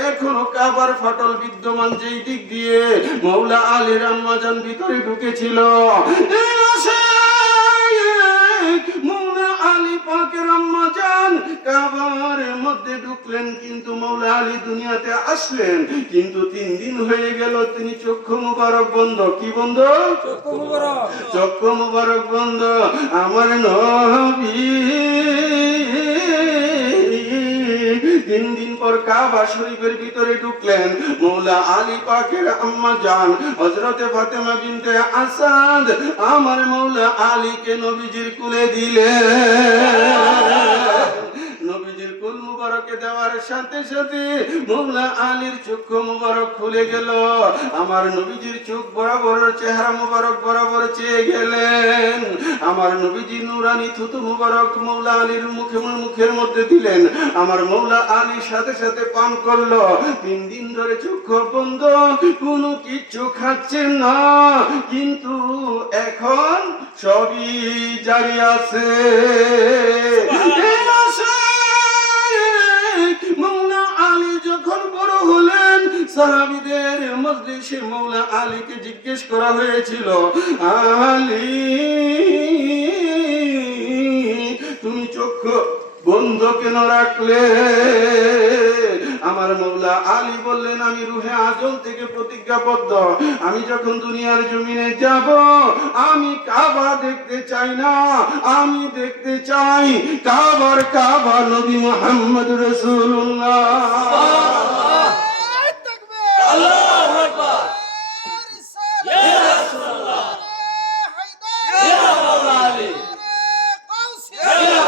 এখনো কাবার ফাটল বিদ্যমান। যেই দিক দিয়ে মৌলা আলীর আম্মাজান ভিতরে ঢুকেছিল, মৌলা আলী পাকের আম্মাজান কাবার মধ্যে ঢুকলেন, কিন্তু মৌলা আলী দুনিয়াতে আসলেন, কিন্তু 3 দিন হয়ে গেল তিনি চক্ষু মুবারক বন্ধ। কি বন্ধ? চক্ষু মুবারক বন্ধ। আমার নবী 3 দিন পর কাবা শরীফের ভিতরে ঢুকলেন। মৌলা আলী পাকের আম্মা জান হযরতে ফাতেমা বিনতে আসাদ আমার মৌলা আলীকে নবীজির কুলে দিলেন। নবীজির কুল মুবারকে দেওয়ার সাথে সাথে মৌলা আলীর চক্ষু মুবারক খুলে গেল। আমার নবীজির চোখ বরাবর, চেহারা মুবারক বরাবর চেয়ে গেলেন। আমার নবীজি নুরানি থুতু মুবারক মৌলা আলীর মুখের মধ্যে দিলেন। আমার মৌলা আলীর সাথে সাথে পান করলো। 3 দিন ধরে চক্ষু বন্ধ, কোনো কিচ্ছু খাচ্ছেন না, কিন্তু এখন সবই জারি আছে। মৌলা আলী যখন বড় হলেন, সাহাবীদের মজলিসে মৌলা আলীকে জিজ্ঞেস করা হয়েছিল, আলী তুমি চক্ষু বন্ধ কেন রাখলে? আমার মৌলা আলী বললেন, আমি রুহে আজম থেকে প্রতিজ্ঞাবদ্ধ, আমি যখন দুনিয়ার জমিনে যাব আমি কাবা দেখতে চাই না, আমি দেখতে চাই কাবার কাবা নবী মুহাম্মদ রাসূলুল্লাহ। আল্লাহু আকবার। ইয়া রাসূলুল্লাহ, ইয়া মাওলা আলী, ইয়া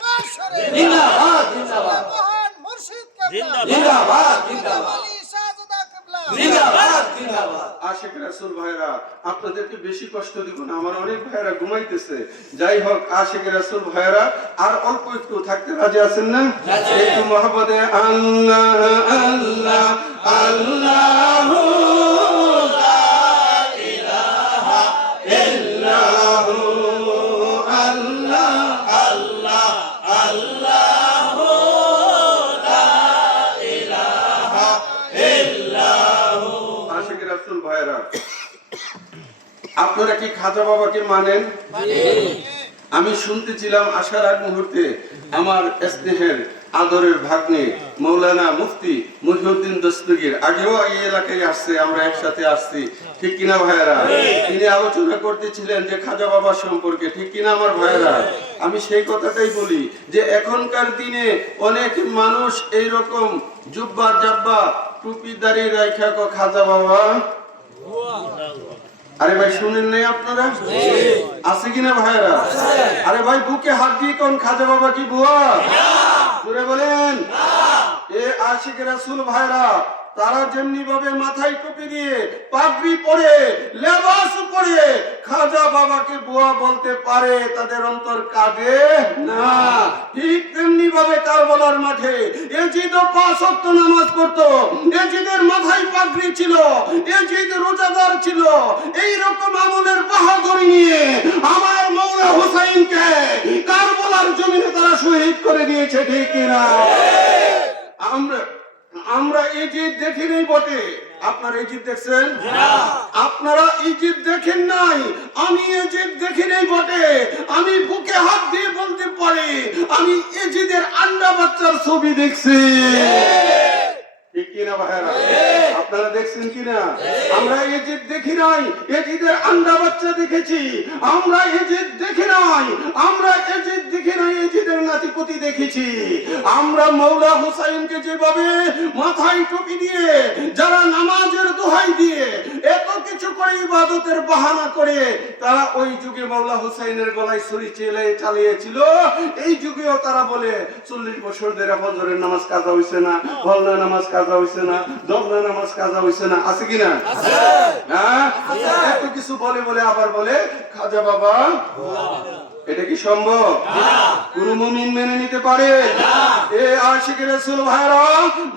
কাউসার, জিন্দাবাদ জিন্দাবাদ, মহান মুর্শিদ কেবলা জিন্দাবাদ জিন্দাবাদ, আলী শাহজাদা কেবলা জিন্দাবাদ জিন্দাবাদ। আশিক রাসূল ভাইরা, আপনাদেরকে বেশি কষ্ট দিব না, আমার অনেক ভাইরা ঘুমাইতেছে। যাই হোক, আশিক রাসূল ভাইরা আর অল্প একটু থাকতে রাজি আছেন না? একটু মহব্বতে আল্লাহ আল্লাহ আল্লাহু লা ইলাহা ইল্লাহু আল্লাহ আল্লাহ আল্লাহু লা ইলাহা ইল্লাহু। আশিক রাসূল ভাইরা, আপনারা কি খাজা বাবাকে মানেন? আমি শুনতেছিলাম আসার আগ মুহূর্তে আমার স্নেহের আদরের ভাগ্নে মৌলানা মুফতি মুহিউদ্দিন দস্তগীর, আগেও এই এলাকায় আসছে, আমরা একসাথে আসছি, ঠিক কিনা ভাইয়েরা? তিনি আলোচনা করতেছিলেন যে খাজা বাবা সম্পর্কে, ঠিক কিনা আমার ভাইয়েরা? আমি সেই কথাটাই বলি যে এখনকার দিনে অনেক মানুষ এইরকম জুব্বা জাব্বা টুপি দাড়ি রাইখা খাজা বাবা। আরে ভাই শুনেন নাই আপনারা? আছে কিনা ভাইরা? আরে ভাই বুকে হাত দিয়ে কোন খাজা বাবা কি বুয়া? জোরে বলেন। এ আশিক রাসূল ভাইরা, তারা যেমনি ভাবে মাথায় টুপি দিয়ে পাগড়ি পরে লেবাস পরে খাজা বাবাকে বুয়া বলতে পারে, তাদের অন্তর কাঁদে না। ঠিক তেমনি ভাবে কারবালার মাঠে এজিদ 5 ওয়াক্ত নামাজ পড়তো, এজিদের মাথায় পাগড়ি ছিল, এজিদ রোজাদার ছিল। এই রকম আমলের বাহাদুরি নিয়ে আমার মওলা হুসাইনকে কারবালার জমিনে তারা শহীদ করে দিয়েছে, ঠিক কিনা? আমরা ইজিপ্ট দেখিনি বটে, আপনারা ইজিপ্ট দেখছেন? আপনারা ইজিপ্ট দেখেন নাই, আমি ইজিপ্ট দেখিনি বটে। আমি বুকে হাত দিয়ে বলতে পারি, আমি ইজিপ্টের আন্ডা বাচ্চার ছবি দেখছি, ঠিক কিনা ভাইরা? আপনারা দেখছেন কিনা? আমরা এজিদ দেখি নাই, এজিদের আন্ডা বাচ্চা দেখেছি। আমরা এজিদ দেখি নাই, আমরা এজিদ দেখি নাই, এজিদের নাতিপতি দেখেছি। আমরা মৌলা হুসাইনকে যেভাবে মাথায় টুপি দিয়ে, যারা নামাজের দোহাই দিয়ে এত কিছু করে ইবাদতের বাহানা করে তারা ওই যুগে মৌলা হুসাইনের গলায় ছুরি চালিয়েছিল, এই যুগেও তারা বলে 40 বছর ধরে ফজরের নামাজ কাজা হইছে না, ফজরের নামাজ কাজা হইছে না, দফনা নামাজ কাজা হইছে না। আছে কিনা? হ্যাঁ, এত কিছু বলে বলে আবার বলে খাজা বাবা। এটা কি সম্ভব? কোন মুমিন মেনে নিতে পারে? এ আশিকের রাসূল ভাইরা,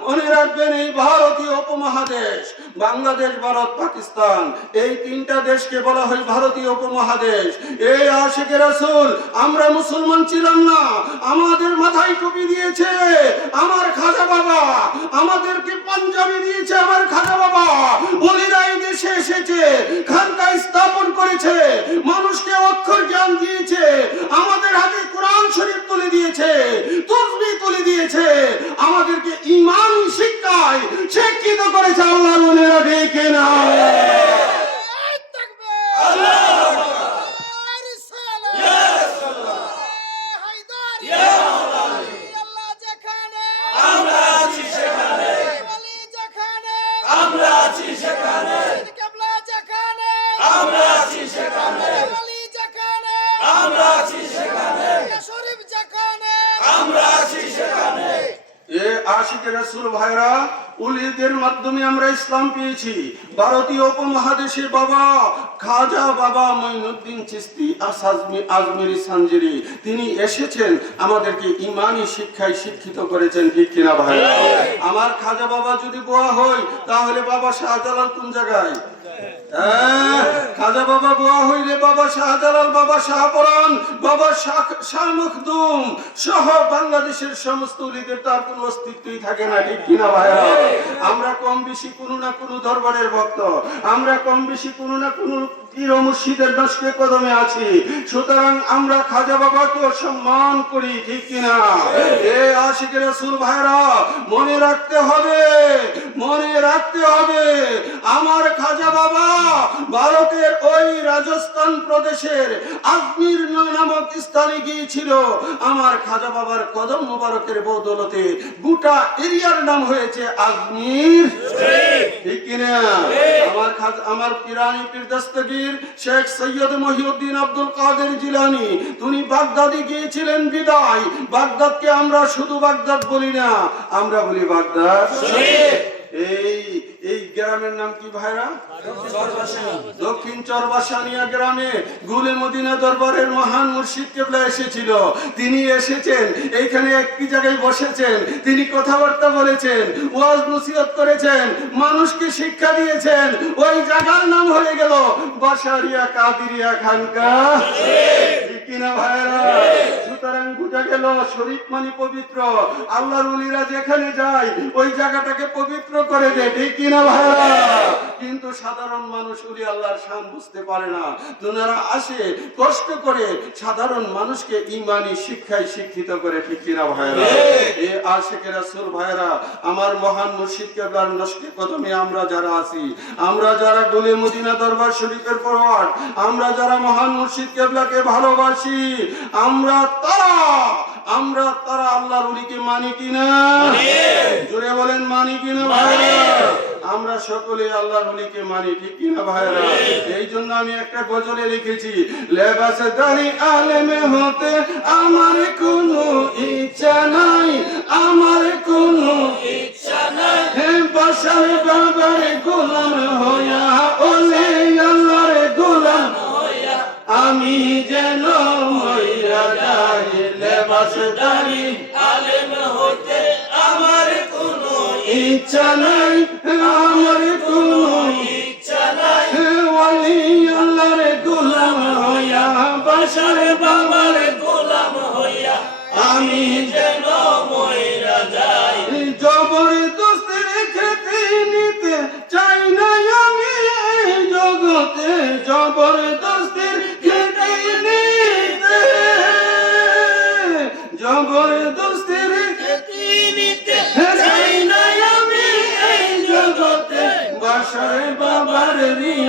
মনে রাখবেন, এই ভারতীয় উপমহাদেশ, বাংলাদেশ, ভারত, পাকিস্তান, এই তিনটা দেশকে বলা হয় ভারতীয় উপমহাদেশ। এই আশিকের রাসূল, আমরা মুসলমান ছিলাম না, আমাদের মাথায় টুপি দিয়েছে আমার খাজা বাবা, আমাদেরকে পাঞ্জাবি দিয়েছে আমার খাজা বাবা। ওলিরা এই দেশে এসেছে, খানকা স্থাপন করেছে, মানুষকে অক্ষর জ্ঞান দিয়েছে, আমাদের হাতে কোরআন শরীফ তুলে দিয়েছে, তাসবিহ তুলে দিয়েছে, আমাদেরকে ঈমান শিক্ষায় শিক্ষিত করেছে। আল্লাহর ওলিরা ডেকে না আশিকের রাসূল ভাইরা, উলিদের মাধ্যমে আমরা ইসলাম পেয়েছি। ভারতীয় উপমহাদেশে বাবা খাজা বাবা মঈনুদ্দিন চিশতি আজমিরি সানজিরি, তিনি এসেছেন, আমাদেরকে ঈমানি শিক্ষায় শিক্ষিত করেছেন, ঠিক কিনা ভাইরা? আমার খাজা বাবা যদি বোয়া হয়, তাহলে বাবা শাহজালাল কোন জায়গায়? খাজা বাবা বোয়া হইলে বাবা শাহজালাল, বাবা শাহপরান, বাবা শাহ মখদুম সহ বাংলাদেশের সমস্ত উলিদের তার কোনো অস্তিত্বই থাকে না, ঠিক কিনা ভাইরা? আমরা কম বেশি কোনো না কোনো দরবারের ভক্ত, আমরা কম বেশি কোনো না কোনো পীর ও মুর্শিদের দশকে কদমে আছি, সুতরাং আমরা খাজা বাবাকে সম্মান করি, ঠিক কিনা? এ আশিকের রাসূল ভাইরা, মনে রাখতে হবে, মনে রাখতে হবে, আমার খাজা বাবা ভারতের ওই রাজস্থান প্রদেশের আজমির নামক স্থানে গিয়েছিল। আমার খাজা বাবার কদম মোবারকের বদৌলতে গোটা এরিয়ার নাম হয়েছে আজমির, ঠিক কিনা? আমার পিরানি পীর দস্তগীর শেখ সৈয়দ মহিউদ্দিন আব্দুল কাদের জিলানী, তিনি বাগদাদে গিয়েছিলেন বিদায়। বাগদাদকে আমরা শুধু বাগদাদ বলি না, আমরা বলি বাগদাদ। এই গ্রামের নাম কি ভাইরা? দক্ষিণ চরবাসানিয়া গ্রামে গুলে মদিনা দরবারের মহান মুর্শিদ কেবলা এসেছিল। তিনি এসেছেন, এইখানে একটি জায়গায় বসেছেন, তিনি কথাবার্তা বলেছেন, ওয়াজ নসিহত করেছেন, মানুষকে শিক্ষা দিয়েছেন। ওই জায়গার নাম হয়ে গেল বাসারিয়া কাদিরিয়া খানকা, ঠিক কিনা ভাইরা? সুতরাং বুঝা গেল শরীফ মানে পবিত্র। আল্লাহর ওলিরা যেখানে যায় ওই জায়গাটাকে পবিত্র করে দেয়, ঠিক কিনা ভাইরা? কিন্তু সাধারণ মানুষ ওলি আল্লাহর শান বুঝতে পারে না। তোনারা আসে কষ্ট করে সাধারণ মানুষকে ঈমানি শিক্ষায় শিক্ষিত করে, ঠিক কিনা ভাইরা? এ আশিকের রাসূল ভাইরা, আমার মহান মুর্শিদ কেবলার নশকে কদমে আমরা যারা আছি, আমরা যারা গুলে মদিনা দরবার শরীফের পরওয়ার, আমরা যারা মহান মুর্শিদ কেবলাকে ভালোবাসি, আমরা তারা আল্লাহর ওলিকে মানি কিনা? জোরে বলেন, মানি কিনা ভাইরা? আমরা সকলে আল্লাহর ওলিকে মানি, ঠিক কিনা ভাইরা? এই জন্য আমি একটা গজলে লিখেছি, লেবাসে দাড়ি আলেমে হতে আমার কোনো ইচ্ছা নাই, আমার কোনো ইচ্ছা নাই, হে বাসার বাবার গোলাম হইয়া, ওলি আল্লাহর গোলাম হইয়া আমি যেন মইরা যাই। লেবাস দাড়ি আলেম হতে আমার কোনো ইচ্ছা নাই, আমার কোনো ইচ্ছা নাই, ওলি আল্লাহর গোলাম হইয়া, বাসার বাবার গোলাম হইয়া আমি যেন মইরা যাই। জবরদস্তির খেতে নিতে চাই না আমি এই জগতে, জবরদস্তির খেতে নিতে, জবরদস্তির খেতে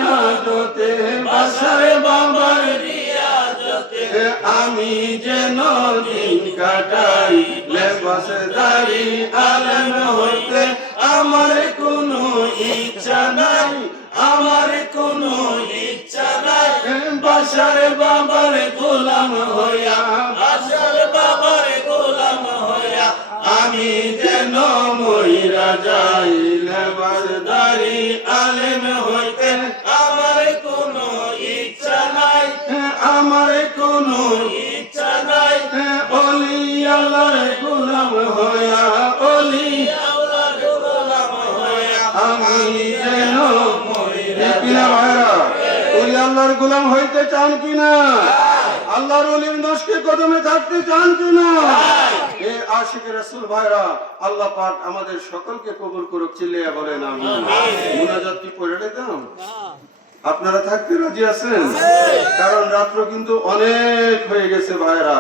রিয়াজতে বাসার বাবার রিয়াজতে আমি যেন দিন কাটাই লেবাসদারি আলেম হইতে আমার কোনো ইচ্ছা নাই, আমার কোনো ইচ্ছা নাই বাসার বাবার গোলাম হইয়া, বাসার বাবার গোলাম হইয়া আমি যেন মইরা যাই লেবাসদারি আলেম হইতে আমার কোনো ইচ্ছা নাই, আমার কোনো ইচ্ছা নাই অলি আল্লাহর গোলাম হইয়া, অলি আল্লাহর গোলাম হইয়া আমি যেন মইরা ভাইরা ওলি আল্লাহর গোলাম হইতে চান কিনা? আল্লাহর ওলির নশকে কদমে থাকতে চান কিনা? এ আশিকে রাসূল ভাইরা, আল্লাহ পাক আমাদের সকলকে কবুল করুক, চিল্লাইয়া বলেন আমিন। মুনাজাত কি পড়ে নিতাম? আপনারা থাকতে রাজি আছেন? কারণ রাত্র কিন্তু অনেক হয়ে গেছে ভাইরা।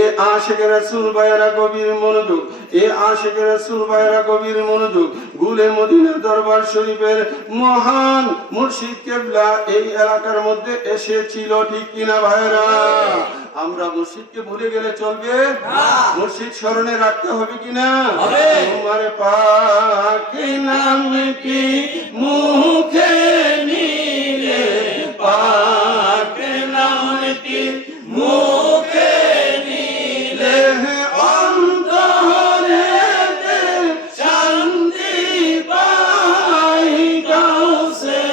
এ আশিকে রাসূল ভাইরা গভীর মনোযোগ, এ আশিকে রাসূল ভাইরা গভীর মনোযোগ। গুলে মদিনা দরবার শরীফের মহান মুর্শিদ কেবলা এই এলাকার মধ্যে এসেছিল, ঠিক কিনা ভাইরা? আমরা মুর্শিদকে ভুলে গেলে চলবে? মুর্শিদ স্মরণে রাখতে হবে কিনা? তোমার পাক নামটি মুখে নিলে, পাক নামটি মুখে নিলে অন্তরেতে শান্তি পাই, গাউসে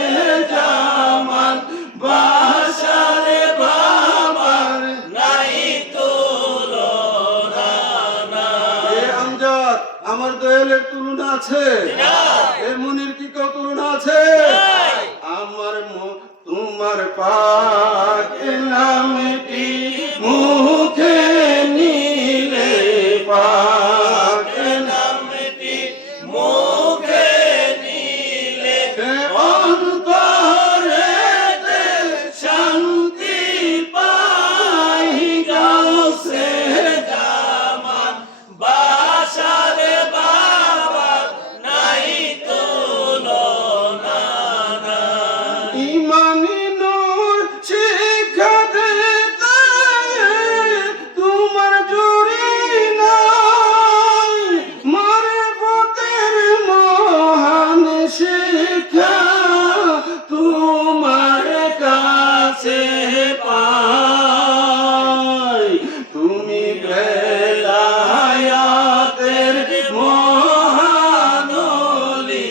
জামান বাসারে বাবার নাই তুলনা। এ আমজাদ, আমার দয়ালের তুলনা আছে? এ মুনির কি কেউ তুলনা আছে? আমার তোমার পাক নামটি মুখে নিলে, পাক নামটি মুখে নিলে অন্তরেতে শান্তি পাই, গাউসে জামান বাসারে বাবার নাই তুলনা। ইমানি নূর শিক্ষা দিতে তোমার জুড়ি নাই, মারফতের মহান শিক্ষা তোমার কাছে পাই। তুমি বেলায়াতের মহান ওলি,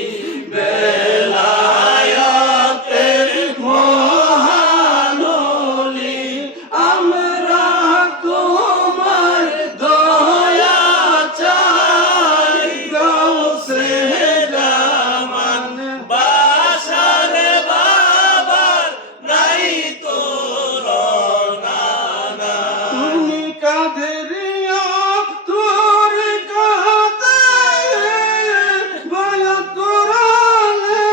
বেলায়াতের মহান ওলি, আমরা তোমার দয়া চাই, গাউসে জামান বাসারে বাবার নাই তুলনা। তুমি কাদেরিয়া তোর কাতে বায়াত করালে,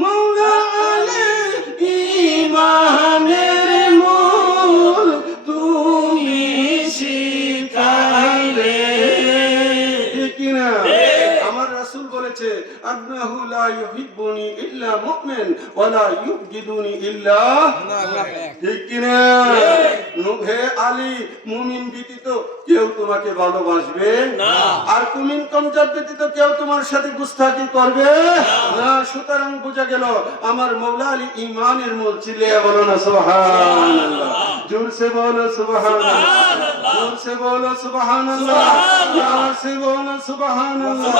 মওলা আলী ঈমানের মূল তুমি শিখাইলে, ঠিক কিনা? আমার রাসূল বলেছে আন্নাহু লা ইউহিব্বুনি ইল্লা মুমিন ওয়া লা ইউবগিদুনি ইল্লা, ঠিক কিনা? হে আলী, মুমিন ব্যতীত কেউ তোমাকে ভালোবাসবে না, আর কুমিন কমজাত ব্যতীত কেউ তোমার সাথে গুস্তাখি করবে না। সুতরাং বোঝা গেল আমার মওলা আলী ঈমানের মূল। চিল্লিয়ে বলো না সুবহানাল্লাহ, জোরসে বলো সুবহানাল্লাহ, জোরসে বলো সুবহানাল্লাহ, জোরসে বলো সুবহানাল্লাহ।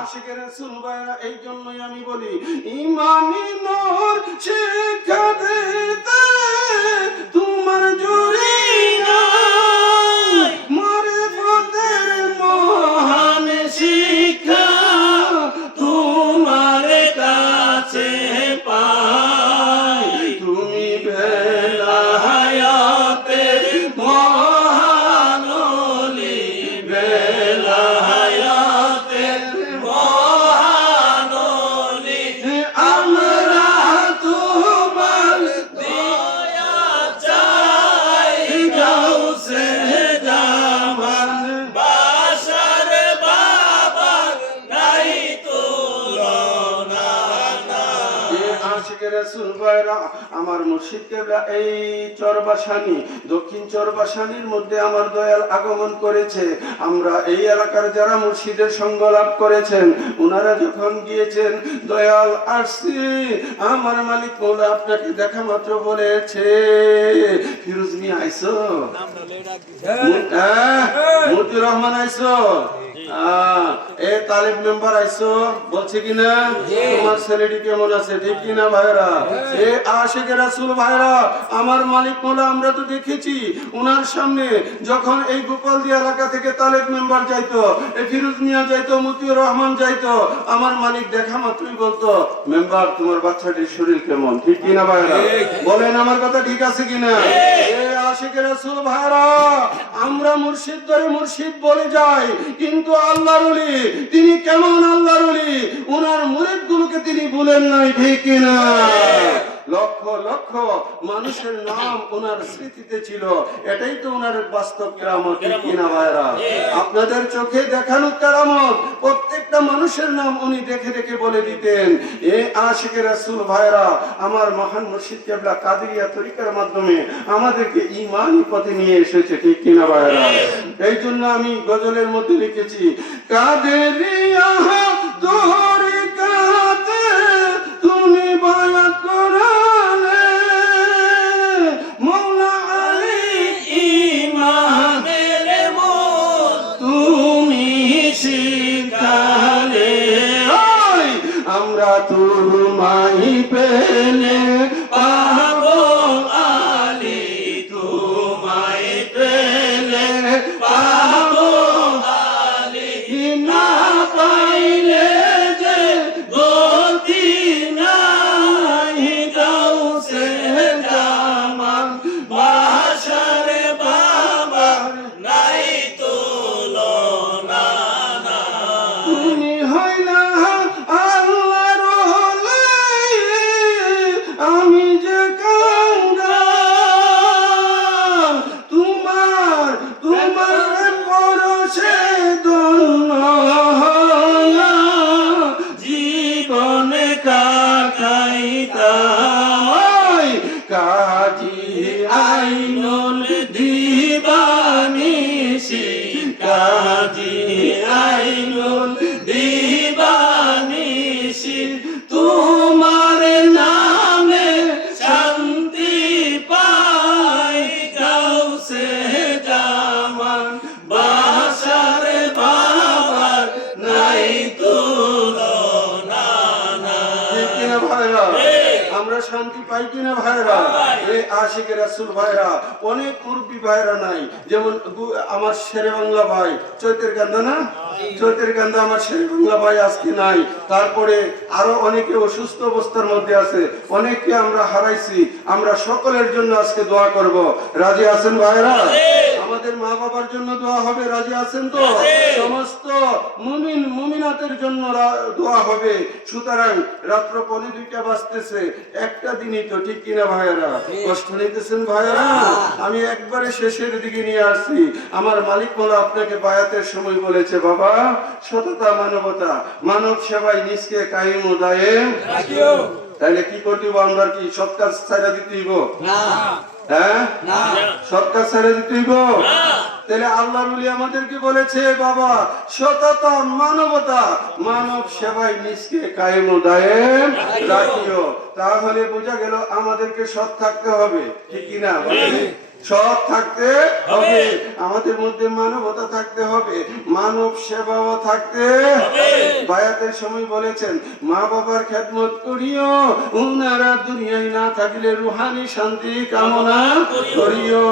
আশিকের রাসূল ভাইরা, এই জন্যই আমি বলি ঈমানি নূর শিক্ষা দিতে তোমার জুড়ি নাই, মারফতের মহান শিক্ষা তোমার কাছে পাই। তুমি বেলায়াতের মহান ওলি, বেলায়াতের মহান ওলি, আমরা তোমার রাসূল ভাইরা, আমার মুর্শিদ কেবলা এই চরবাসানি, দক্ষিণ চরবাসানির মধ্যে আমার দয়াল আগমন করেছে। আমরা এই এলাকার যারা মুর্শিদের সঙ্গ লাভ করেছেন, ওনারা যখন গিয়েছেন, দয়াল আসছি আমার মালিক মৌলা আপনাকে দেখা মাত্র বলেছে, ফিরোজ মিয়া আইসো, মতিউর রহমান আইসো, এ তালিব মেম্বার আইসো, বলছে কিনা তোমার ছেলেটি কেমন আছে, ঠিক কিনা ভাইরা? এ আশিকে রাসূল ভাইরা, আমার মালিক মৌলা আমরা তো দেখেছি ওনার সামনে যখন এই গোপালদি এলাকা থেকে তালেব মেম্বার যাইতো, এই ফিরোজ মিয়া যাইতো, মতিউর রহমান যাইতো, আমার মালিক দেখা মাত্রই বলতো, মেম্বার তোমার বাচ্চাটির শরীর কেমন, ঠিক কিনা ভাইরা? বলেন আমার কথা ঠিক আছে কিনা? এ আশিকে রাসূল ভাইরা, আমরা মুর্শিদ ধরে মুর্শিদ বলে যাই, কিন্তু আল্লাহর ওলি তিনি কেমন আল্লাহর ওলি, ওনার মুরিদগুলোকে তিনি ভুলেন নাই, ঠিক কিনা? লক্ষ লক্ষ মানুষের নাম ওনার স্মৃতিতে ছিল, এটাই তো ওনার বাস্তব কেরামত, ঠিক কিনা ভাইরা? আপনাদের চোখে দেখানো কেরামত, প্রত্যেকটা মানুষের নাম উনি দেখে দেখে বলে দিতেন। এ আশিকে রাসূল ভাইরা, আমার মহান মুর্শিদ কেবলা কাদেরিয়া তরিকার মাধ্যমে আমাদেরকে ঈমানি পথে নিয়ে এসেছে, ঠিক কিনা ভাইরা? এই জন্য আমি গজলের মধ্যে লিখেছি, কাদেরিয়া তরিকাতে তুমি বায়াত করালে, মওলা আলী ইমানের মূল তুমি শিখালে, আমরা তোমায় পেলে পাবো আলী, তোমায় পেলে পাবো আলী, না পাইলে যে গতি নাই, গাউসে জামান বাসারে বাবা নাই তুলনা, তুমি হইলা আল্লাহর ওলি, আমি যে কাঙ্গাল, তোমার পরশে ধন্য হইয়া জীবনে কাটাইতাম, কাজী আইনুল দিবানিশি, কাজী আইনুল দিবানিশি, তোমার নামে শান্তি পাই, গাউসে জামান বাসারে বাবার নাই তুলনা, ঠিক কিনা ভাইরা? আমরা শান্তি পাই কিনা ভাইরা? এই আশিকে রাসূল ভাইরা, অনেক মুরব্বী ভাইরা নাই, যেমন আমার শেরে বাংলা ভাই চৈতের কান্দা, না চৈতের কান্দা আমার শেরে বাংলা ভাই আজকে নাই, তারপরে আরো অনেকে অসুস্থ অবস্থার মধ্যে আছে, অনেককে আমরা হারাইছি। আমরা সকলের জন্য আজকে দোয়া করব, রাজি আছেন ভাইরা? আমাদের মা বাবার জন্য দোয়া হবে, রাজি আছেন তো? সমস্ত মুমিন মুমিনাতের জন্য দোয়া হবে। সুতরাং রাত্র 1:45 বাজতেছে, একটা দিনই তো, ঠিক কিনা ভাইয়েরা? কষ্ট নিতেছেন ভাইয়েরা? আমি একবারে শেষের দিকে নিয়ে আসছি। আমার মালিক মোলা আপনাকে বায়াতের সময় বলেছে, বাবা সততা মানবতা মানব সেবায় নিজকে কায়েম ও দায়েম রাখিও। তাহলে কি করতে হবে? আমরা কি সৎ কাজ ছাড়া দিতে হইব? না। হ্যাঁ, না। সৎ কাজ ছাড়া দিতে হইব? না। তাহলে আল্লাহ বলি আমাদেরকে বলেছে, বাবা সততা মানবতা মানব সেবায় নিজকে কায়েম ও দায়েম রাখিও। তাহলে বোঝা গেল আমাদেরকে সৎ থাকতে হবে, ঠিক কিনা? সৎ থাকতে হবে, আমাদের মধ্যে মানবতা থাকতে হবে, মানব সেবাও থাকতে হবে। বায়াতের সময় বলেছেন, মা বাবার খেদমত করিও, উনারা দুনিয়ায় না থাকলে রুহানি শান্তি কামনা করিও।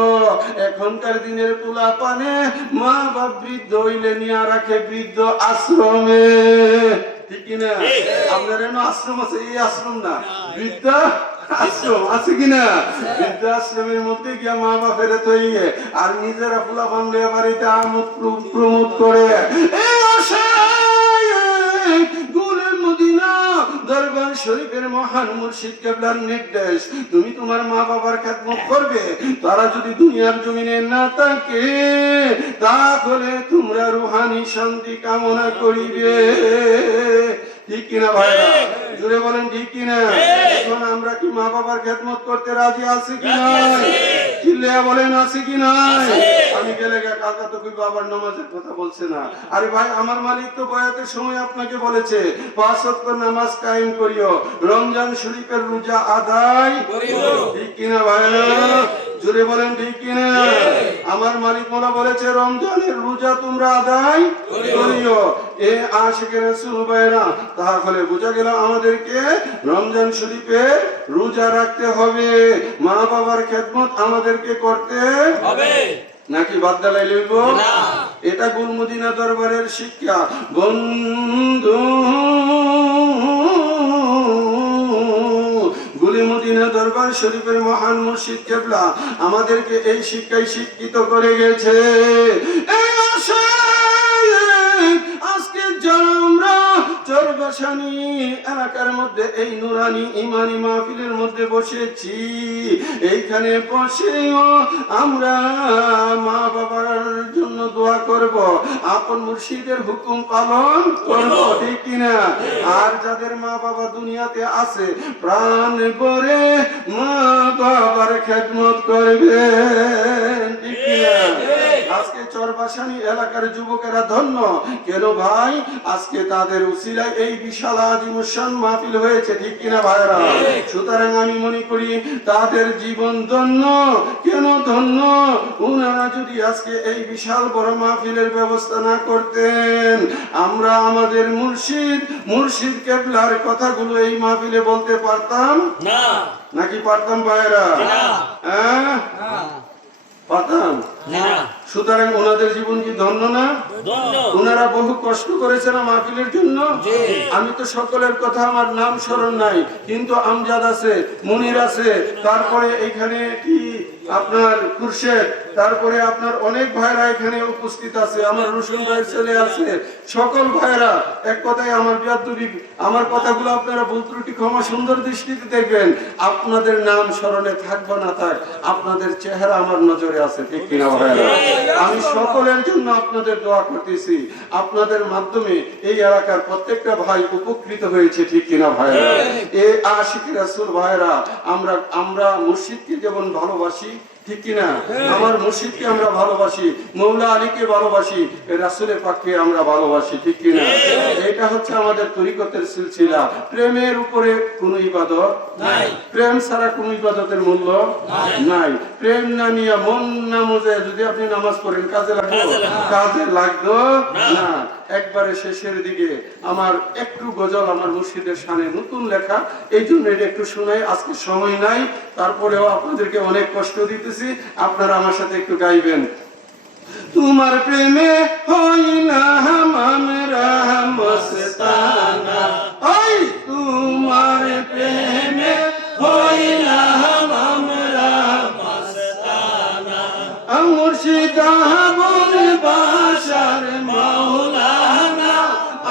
এখনকার দিনের পোলা পানে মা বাপ বৃদ্ধ হইলে নিয়ে রাখে বৃদ্ধ আশ্রমে, ঠিক কিনা? আপনার এমন আশ্রম আছে, এই আশ্রম না, বৃদ্ধা আশ্রম আছে কিনা? বৃদ্ধাশ্রমের মধ্যে গিয়া মা বাপের তৈরি, আর নিজেরা পোলা বান্ধে বাড়িতে আমোদ প্রমোদ করে। গুলের মদিনা দরবার শরীফের মহান মুর্শিদ কেবলার নির্দেশ, তুমি তোমার মা বাবার খেদমত করবে। তারা যদি দুনিয়ার জমিনে না থাকে, তাহলে তোমরা রুহানি শান্তি কামনা করিবে। ঠিক কিনা ভাইরা? জোরে বলেন ঠিক কিনা? এখন আমরা কি মা বাবার খেদমত করতে রাজি আছি কি নাই? চিল্লায়া বলেন আছি কি নাই? আমি গেলে কাকা তো কই বাবার নামাজের কথা বলছে না। আরে ভাই, আমার মালিক তো বয়াতের সময় আপনাকে বলেছে 5 ওয়াক্ত নামাজ কায়েম করিও, রমজান শরীফের রোজা আদায় করিও। ঠিক কিনা ভাইরা? জোরে বলেন ঠিক কিনা? আমার মালিক মোলা বলেছে রমজানের রোজা তোমরা আদায় করিও। এ আশিকের রাসূল ভাইরা, তাহলে বোঝা গেল আমাদেরকে রমজান শরীফের রোজা রাখতে হবে, মা বাবার খেদমত আমাদেরকে করতে হবে, নাকি বাদ দালাই লইব? এটা গুলমদিনা দরবারের শিক্ষা। বন্ধু গুলমদিনা দরবার শরীফের মহান মুর্শিদ কেবলা আমাদেরকে এই শিক্ষায় শিক্ষিত করে গেছে। এই আশায় আজকে যারা আমরা চরবাসানি এলাকার মধ্যে এই নুরানি ইমানি মাহফিলের মধ্যে বসেছি, এইখানে বসেও আমরা মা বাবার জন্য দোয়া করব, আপন মুর্শিদের হুকুম পালন করব, ঠিক কিনা? আর যাদের মা বাবা দুনিয়াতে আছে প্রাণ ভরে মা বাবার খেদমত করবেন, ঠিক কিনা? আজকে চরবাসানি এলাকার যুবকেরা ধন্য কেন ভাই? আজকে তাদের উসিলায় এই বিশাল আজিমুশান মাহফিল হয়েছে, ঠিক কিনা ভাইরা? সুতরাং আমি মনে করি তাদের জীবন ধন্য। কেন ধন্য? ওনারা যদি আজকে এই বিশাল বড় মাহফিলের ব্যবস্থা না করতেন, আমরা আমাদের মুর্শিদ কেবলার কথাগুলো এই মাহফিলে বলতে পারতাম না, নাকি পারতাম ভাইরা? হ্যাঁ, পারতাম না। সুতরাং ওনাদের জীবন কি ধন্য না? ওনারা বহু কষ্ট করেছে না মাহফিলের জন্য। আমি তো সকলের কথা আমার নাম স্মরণ নাই, কিন্তু আমজাদ আছে, মুনির আছে, তারপরে এখানে কি আপনার খুরশেদ, তারপরে আপনার অনেক ভাইরা এখানে উপস্থিত আছে, আমার রসুন ভাইয়ের ছেলে আছে, সকল ভাইরা। এক কথায় আমার বিয়াদবি, আমার কথাগুলো আপনারা ভুল ত্রুটি ক্ষমা সুন্দর দৃষ্টিতে দেখবেন। আপনাদের নাম স্মরণে থাকবে না থাক, আপনাদের চেহারা আমার নজরে আছে, ঠিক কিনা ভাইরা? আমি সকলের জন্য আপনাদের দোয়া করতেছি, আপনাদের মাধ্যমে এই এলাকার প্রত্যেকটা ভাই উপকৃত হয়েছে, ঠিক কিনা ভাইরা? এ আশিক রাসূল ভাইরা, আমরা মুর্শিদকে যেমন ভালোবাসি, ঠিক কিনা? আমার মুর্শিদকে আমরা ভালোবাসি, মৌলা আলীকে ভালোবাসি, রাসূলের পাককে আমরা ভালোবাসি, ঠিক কিনা? এটা হচ্ছে আমাদের তরিকতের সিলসিলা। প্রেমের উপরে কোনো ইবাদত নাই, প্রেম ছাড়া কোনো ইবাদতের মূল্য নাই। প্রেম না নিয়ে মন না মজে যদি আপনি নামাজ পড়েন কাজে লাগতো না। একবারে শেষের দিকে আমার একটু গজল আমার মুর্শিদের শানে নতুন লেখা, এই জন্য এটা একটু শোনাই। আজকে সময় নাই, তারপরেও আপনাদেরকে অনেক কষ্ট দিতেছি, আপনারা আমার সাথে একটু গাইবেন। তোমার প্রেমে হইলাম আমরা মস্তানা, ওই তোমার প্রেমে হইলাম আমরা মস্তানা, মুর্শিদ আবুল বাশার মাওলানা,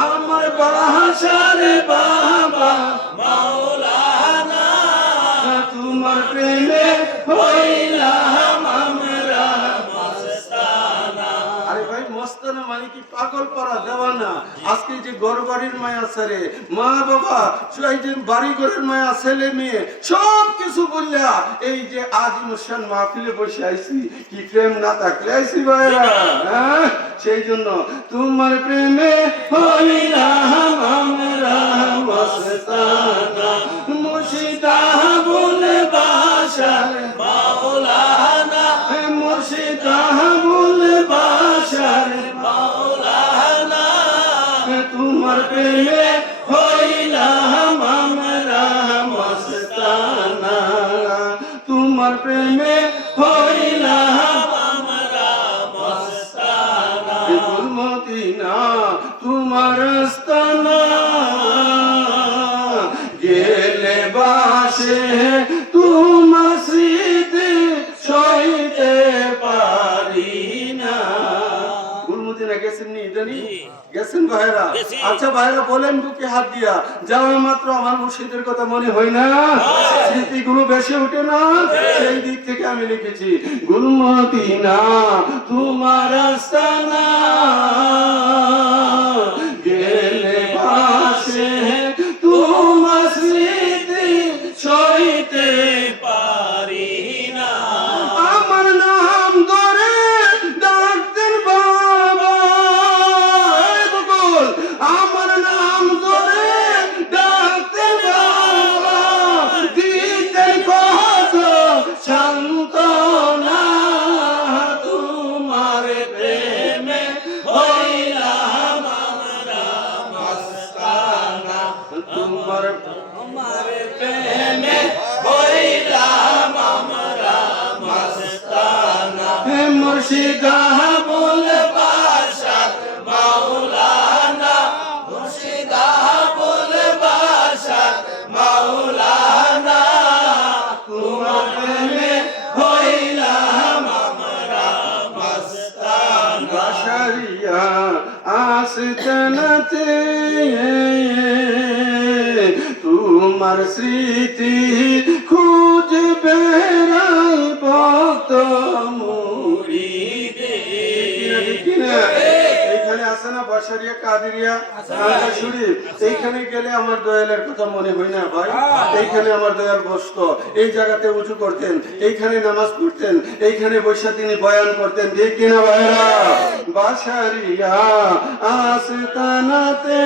আমার বাশার বাবা মাওলানা, তোমার প্রেমে হইলাম আমরা মস্তানা। আরে ভাই, মস্তানা মানে কি পাগল পারা দেওয়ানা? আজকে যে ঘর বাড়ির মায়া ছেড়ে, মা বাবা, এই যে বাড়ি ঘরের মায়া, ছেলে মেয়ে সব কিছু বললা এই যে আজিমুশান মাহফিলে বসে আইছি, কি প্রেম না থাকলে আইছি ভাইরা? হ্যাঁ, সেই জন্য তোমার প্রেমে হইলাম আমরা মস্তানা, মুর্শিদ আবুল বাশার মাওলানা, মুর্শিদ আবুল বাশার মাওলানা, তোমার প্রেমে হইলাম আমরা মস্তানা, তোমার প্রেমে হইলাম আমরা মস্তানা, গুলমদিনা তোমার আস্তানা, গেলে বাসে তোমার স্মৃতি সইতে পারি না। গুলমদিনা গেছেন নি? জানি গেছেন ভাইরা? আচ্ছা ভাইরা বলেন বুকে হাত দিয়া, যাওয়া মাত্র আমার মুর্শিদের কথা মনে হয় না? স্মৃতিগুলো বেশি ওঠে না? সেই দিক থেকে আমি লিখেছি, গুলমদিনা তোমার আস্তানা, গেলে বাসে মুর্শিদাবুল বাদশাহ মাওলানা মুর্শিদাবুল বাদশাহ মাওলানা তোমার প্রেমে হইলাম আমরা মস্তানা বাশারিয়া আস্তানাতে তোমার স্মৃতি খুঁজে বেড়াই ভক্ত মুরিদে। এইখানে আছে না বাশারিয়া কাদেরিয়া খানকা শরীফ, এইখানে গেলে আমার দয়ালের কথা মনে হয় না ভাই? এইখানে আমার দয়াল বসতো, এই জায়গাতে উঁচু করতেন, এইখানে নামাজ পড়তেন, এইখানে বৈশা তিনি বয়ান করতেন, ঠিক কিনা ভাইরা? বাশারিয়া আস্তানাতে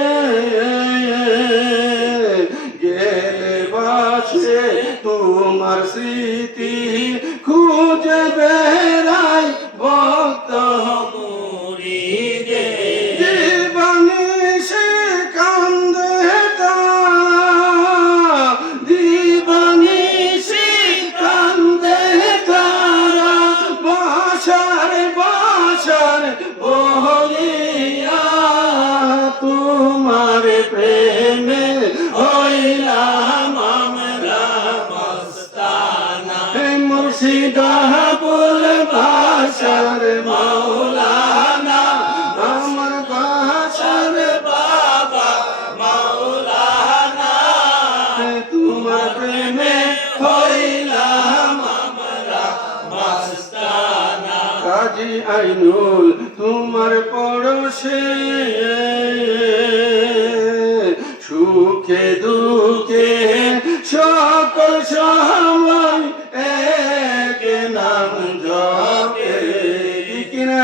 গেলে বাসে তোমার স্মৃতি খুঁজে বেড়াই ভক্ত মুরিদে জীবনে সে কান্দে তারা, জীবনে সে কান্দে তারা, বাসার বাসার বলিয়া তোমার প্রেমে হইলাম আমরা মস্তানা মুর্শিদাবুল বাসার মাওলানা, আমার বাসার বাবা মাওলানা তোমার প্রেমে হইলাম আমরা মস্তানা কাজী আইনুল তোমার পড়শে, সুখে দুঃখে সকল সময় এক নাম জপে, ঠিক কিনা?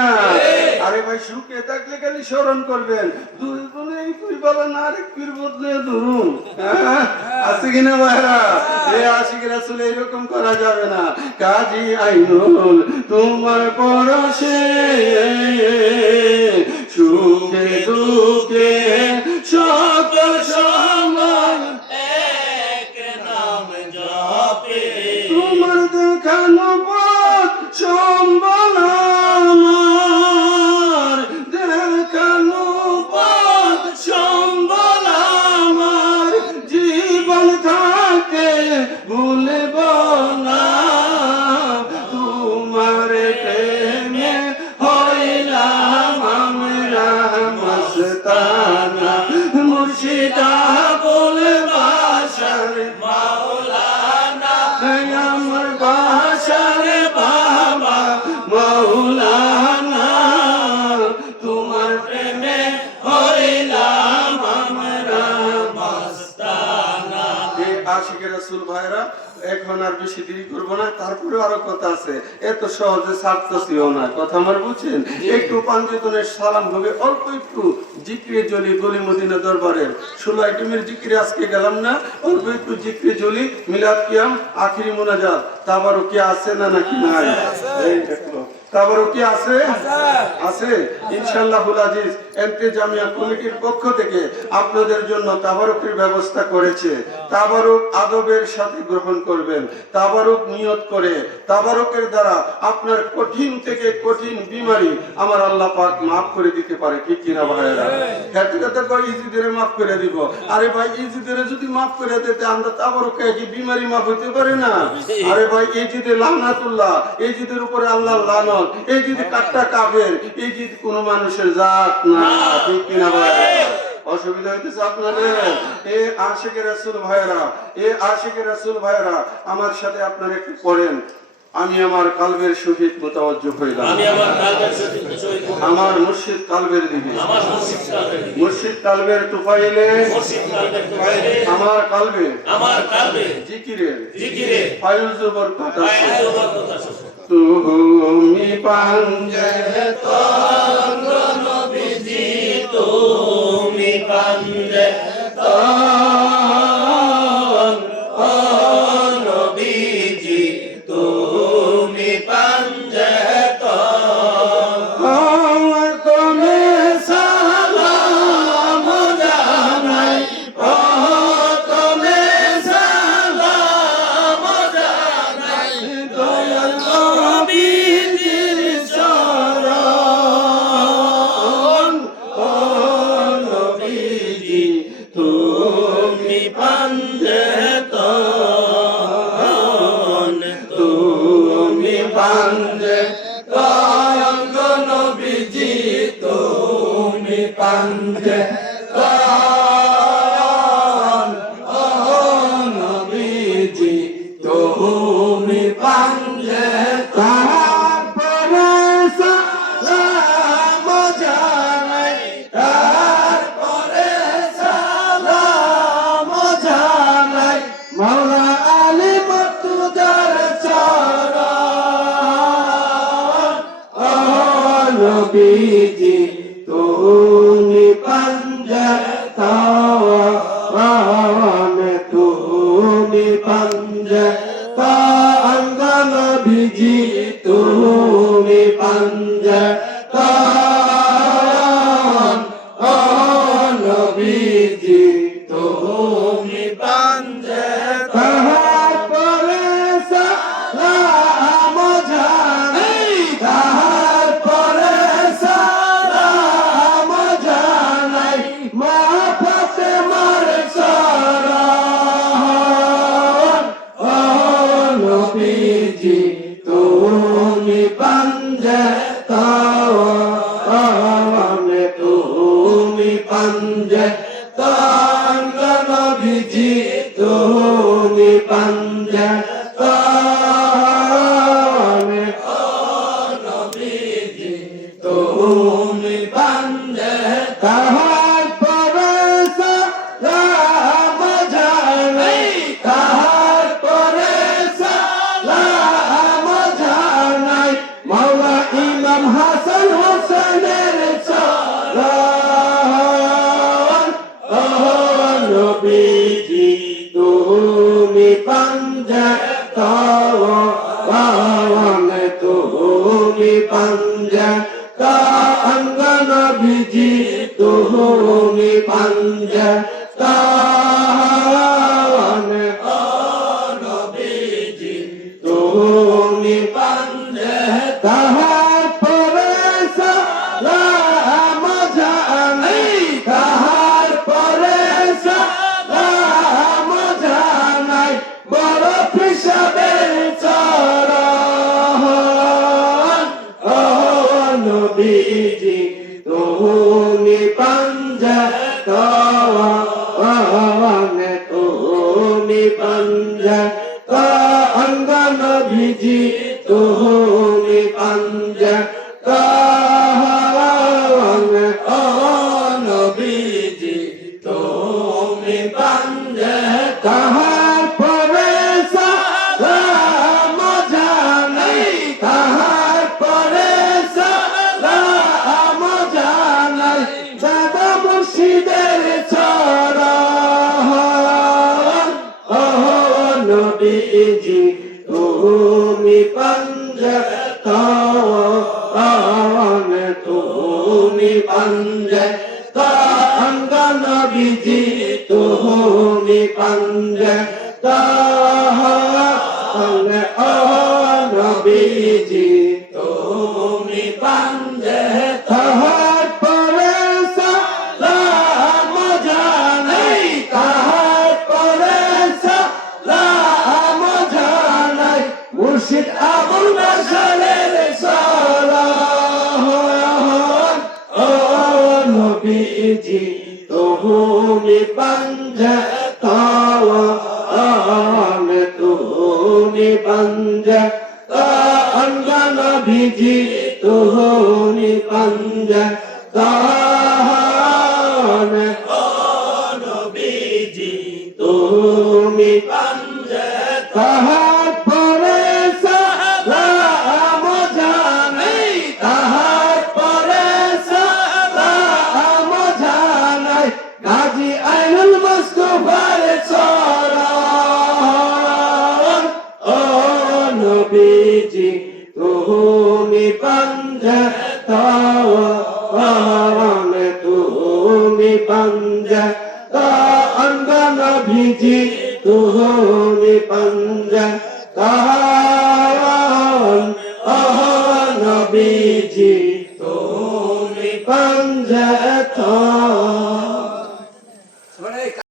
আরে ভাই সুখে থাকলে খালি স্মরণ করবেন, দুই গুণে কুই বলেন আরেক পীর বদলে ধরুন, আছে কিনা ভাইরা? এ আশিক রাসূল এরকম করা যাবে না। কাজী আইনুল তোমার পরশে, সুখে দুঃখে সকল সময় এক নাম জপে তোমার দেখানো পথ সম্বল আমার, দেখানো পথ সম্বল আমার, জীবন থাকে ভুলব না তোমার প্রেমে হইলাম আমরা মস্তানা মুর্শিদাবুল বাসার মাওলানা আমার বাসার বাবা মাওলানা, তোমার প্রেমে হইলাম আমরা মস্তানা আশিকের রাসূল ভাইরা, এখন আর বেশি দেরি করবো না, তারপরে আরো কথা আছে, এত সহজে ছাড়তেছিও না, কথা আমার বুঝছেন? একটু পাঞ্জতনের সালাম হবে, অল্প একটু জিক্রে জলি গলি মদিনা দরবারের 16 আইটেমের জিক্রে আজকে গেলাম না, অল্প একটু জিক্রে জলি মিলাদ কিয়াম আখিরি মুনাজাত তাবারুকি আছে না নাকি নাই? এই দেখো তাবারুকি আছে, আছে ইনশাআল্লাহুল আজিজ। এমকে জামিয়া কমিটির পক্ষ থেকে আপনাদের জন্য তাবারুকের ব্যবস্থা করেছে। তাবারুক আদবের সাথে গ্রহণ করবেন, তাবারুক নিয়ত করে, তাবারুকের দ্বারা আপনার কঠিন থেকে কঠিন বিমারি আমার আল্লাহ পাক মাফ করে দিতে পারে, ঠিক কিনা ভাইরা? হেতুকাতে কই ইজিদের মাফ করে দিব, আরে ভাই ইজিদের যদি মাফ করে দিতে আমরা তাবারুকে কি বিমারি মাফ হতে পারে না? আরে ভাই ইজিদে লানাতুল্লাহ, ইজিদের উপরে আল্লাহর লানত, এই যদি কাটটা কাফের, এই যদি কোনো মানুষের জাত না, ঠিক কিনা ভাইরা? অসুবিধা হইতেছে আপনাদের? এ আশিকের রাসূল ভাইরা, এ আশিকের রাসূল ভাইরা, আমার সাথে আপনারা একটু পড়েন। আমি আমার কালবের সহিত মুতাওয়াজ্জহ হইলাম, আমি আমার কালবের সহিত আমার মুর্শিদ কালবের দিকে, আমার মুর্শিদ মুর্শিদ কালবের তুফাইলে, কালবে আমার কালবে আমার কালবে জিকিরের জিকিরে ফায়ুজ বরকত আছে। আয়াত বরকত আছে। তুমি পাঞ্জে তন্দ্র নবীজি তুমি পান্দে ও নবীজি তুমি পান্দে আমার তুমি সালাম জানাই, ও তুমি সালাম জানাই দয়াল নবীজির পাঞ্জে নবীজি তুমি পাঞ্জে তারপরে সালাম জানাই, তারপরে সালাম জানাই মাওলা আলী মর্তুজার চরণ। ও নবীজি তুমি পাঞ্জে তাওয়ান, তুমি পাঞ্জে তাঙ্গা, নবীজি তুমি পাঞ্জে তাওয়ান। ও নবীজি তুমি পাঞ্জে তারপরে সালাম জানাই, তারপরে সালাম জানাই মা ফাতেমার চরণ। ও নবীজি তুমি পাঞ্জে তাওয়ান, তুমি পাঞ্জে তাঙ্গ, নবীজি তুমি পাঞ্জে তাওয়ান। নবীজি তুমি পাঞ্জে তারপরে সালাম জানাই, তারপরে সালাম জানাই মাওলা ইমাম হাসান হোসেনের চরণ। ও নবীজি তুমি পাঞ্জে তাওয়ান, তুমি পাঞ্জে তাঙ্গ, নবীজি তুমি পাঞ্জে তাওয়ান। নবীজি তুমি পাঞ্জে তারপরে সালাম জানাই, তারপরে সালাম জানাই বড় পিসাবের চরণ। ও নবীজি তুমি পাঞ্জে তাওয়ান, তুমি পাঞ্জে তাঙ্গ, নবীজি তুমি পাঞ্জে তাওয়ান। ও নবীজি তুমি পাঞ্জে তারপরে সালাম জানাই, তারপরে সালাম জানাই দাদা মুর্শিদের চরণ। ও নবীজি তুমি পাঞ্জে তাওয়ান, তুমি পাঞ্জে তাঙ্গ, নবীজি তুমি পাঞ্জে তাওয়ান। ও নবীজি তুমি পাঞ্জে তারপরে সালাম জানাই, তারপরে সালাম জানাই মুর্শিদ আবুল বাশারের চরণ। ও নবীজি তুমি পাঞ্জে তাওয়ান, তুমি পাঞ্জে তাঙ্গ, নবীজি তুমি পাঞ্জে তাওয়ান।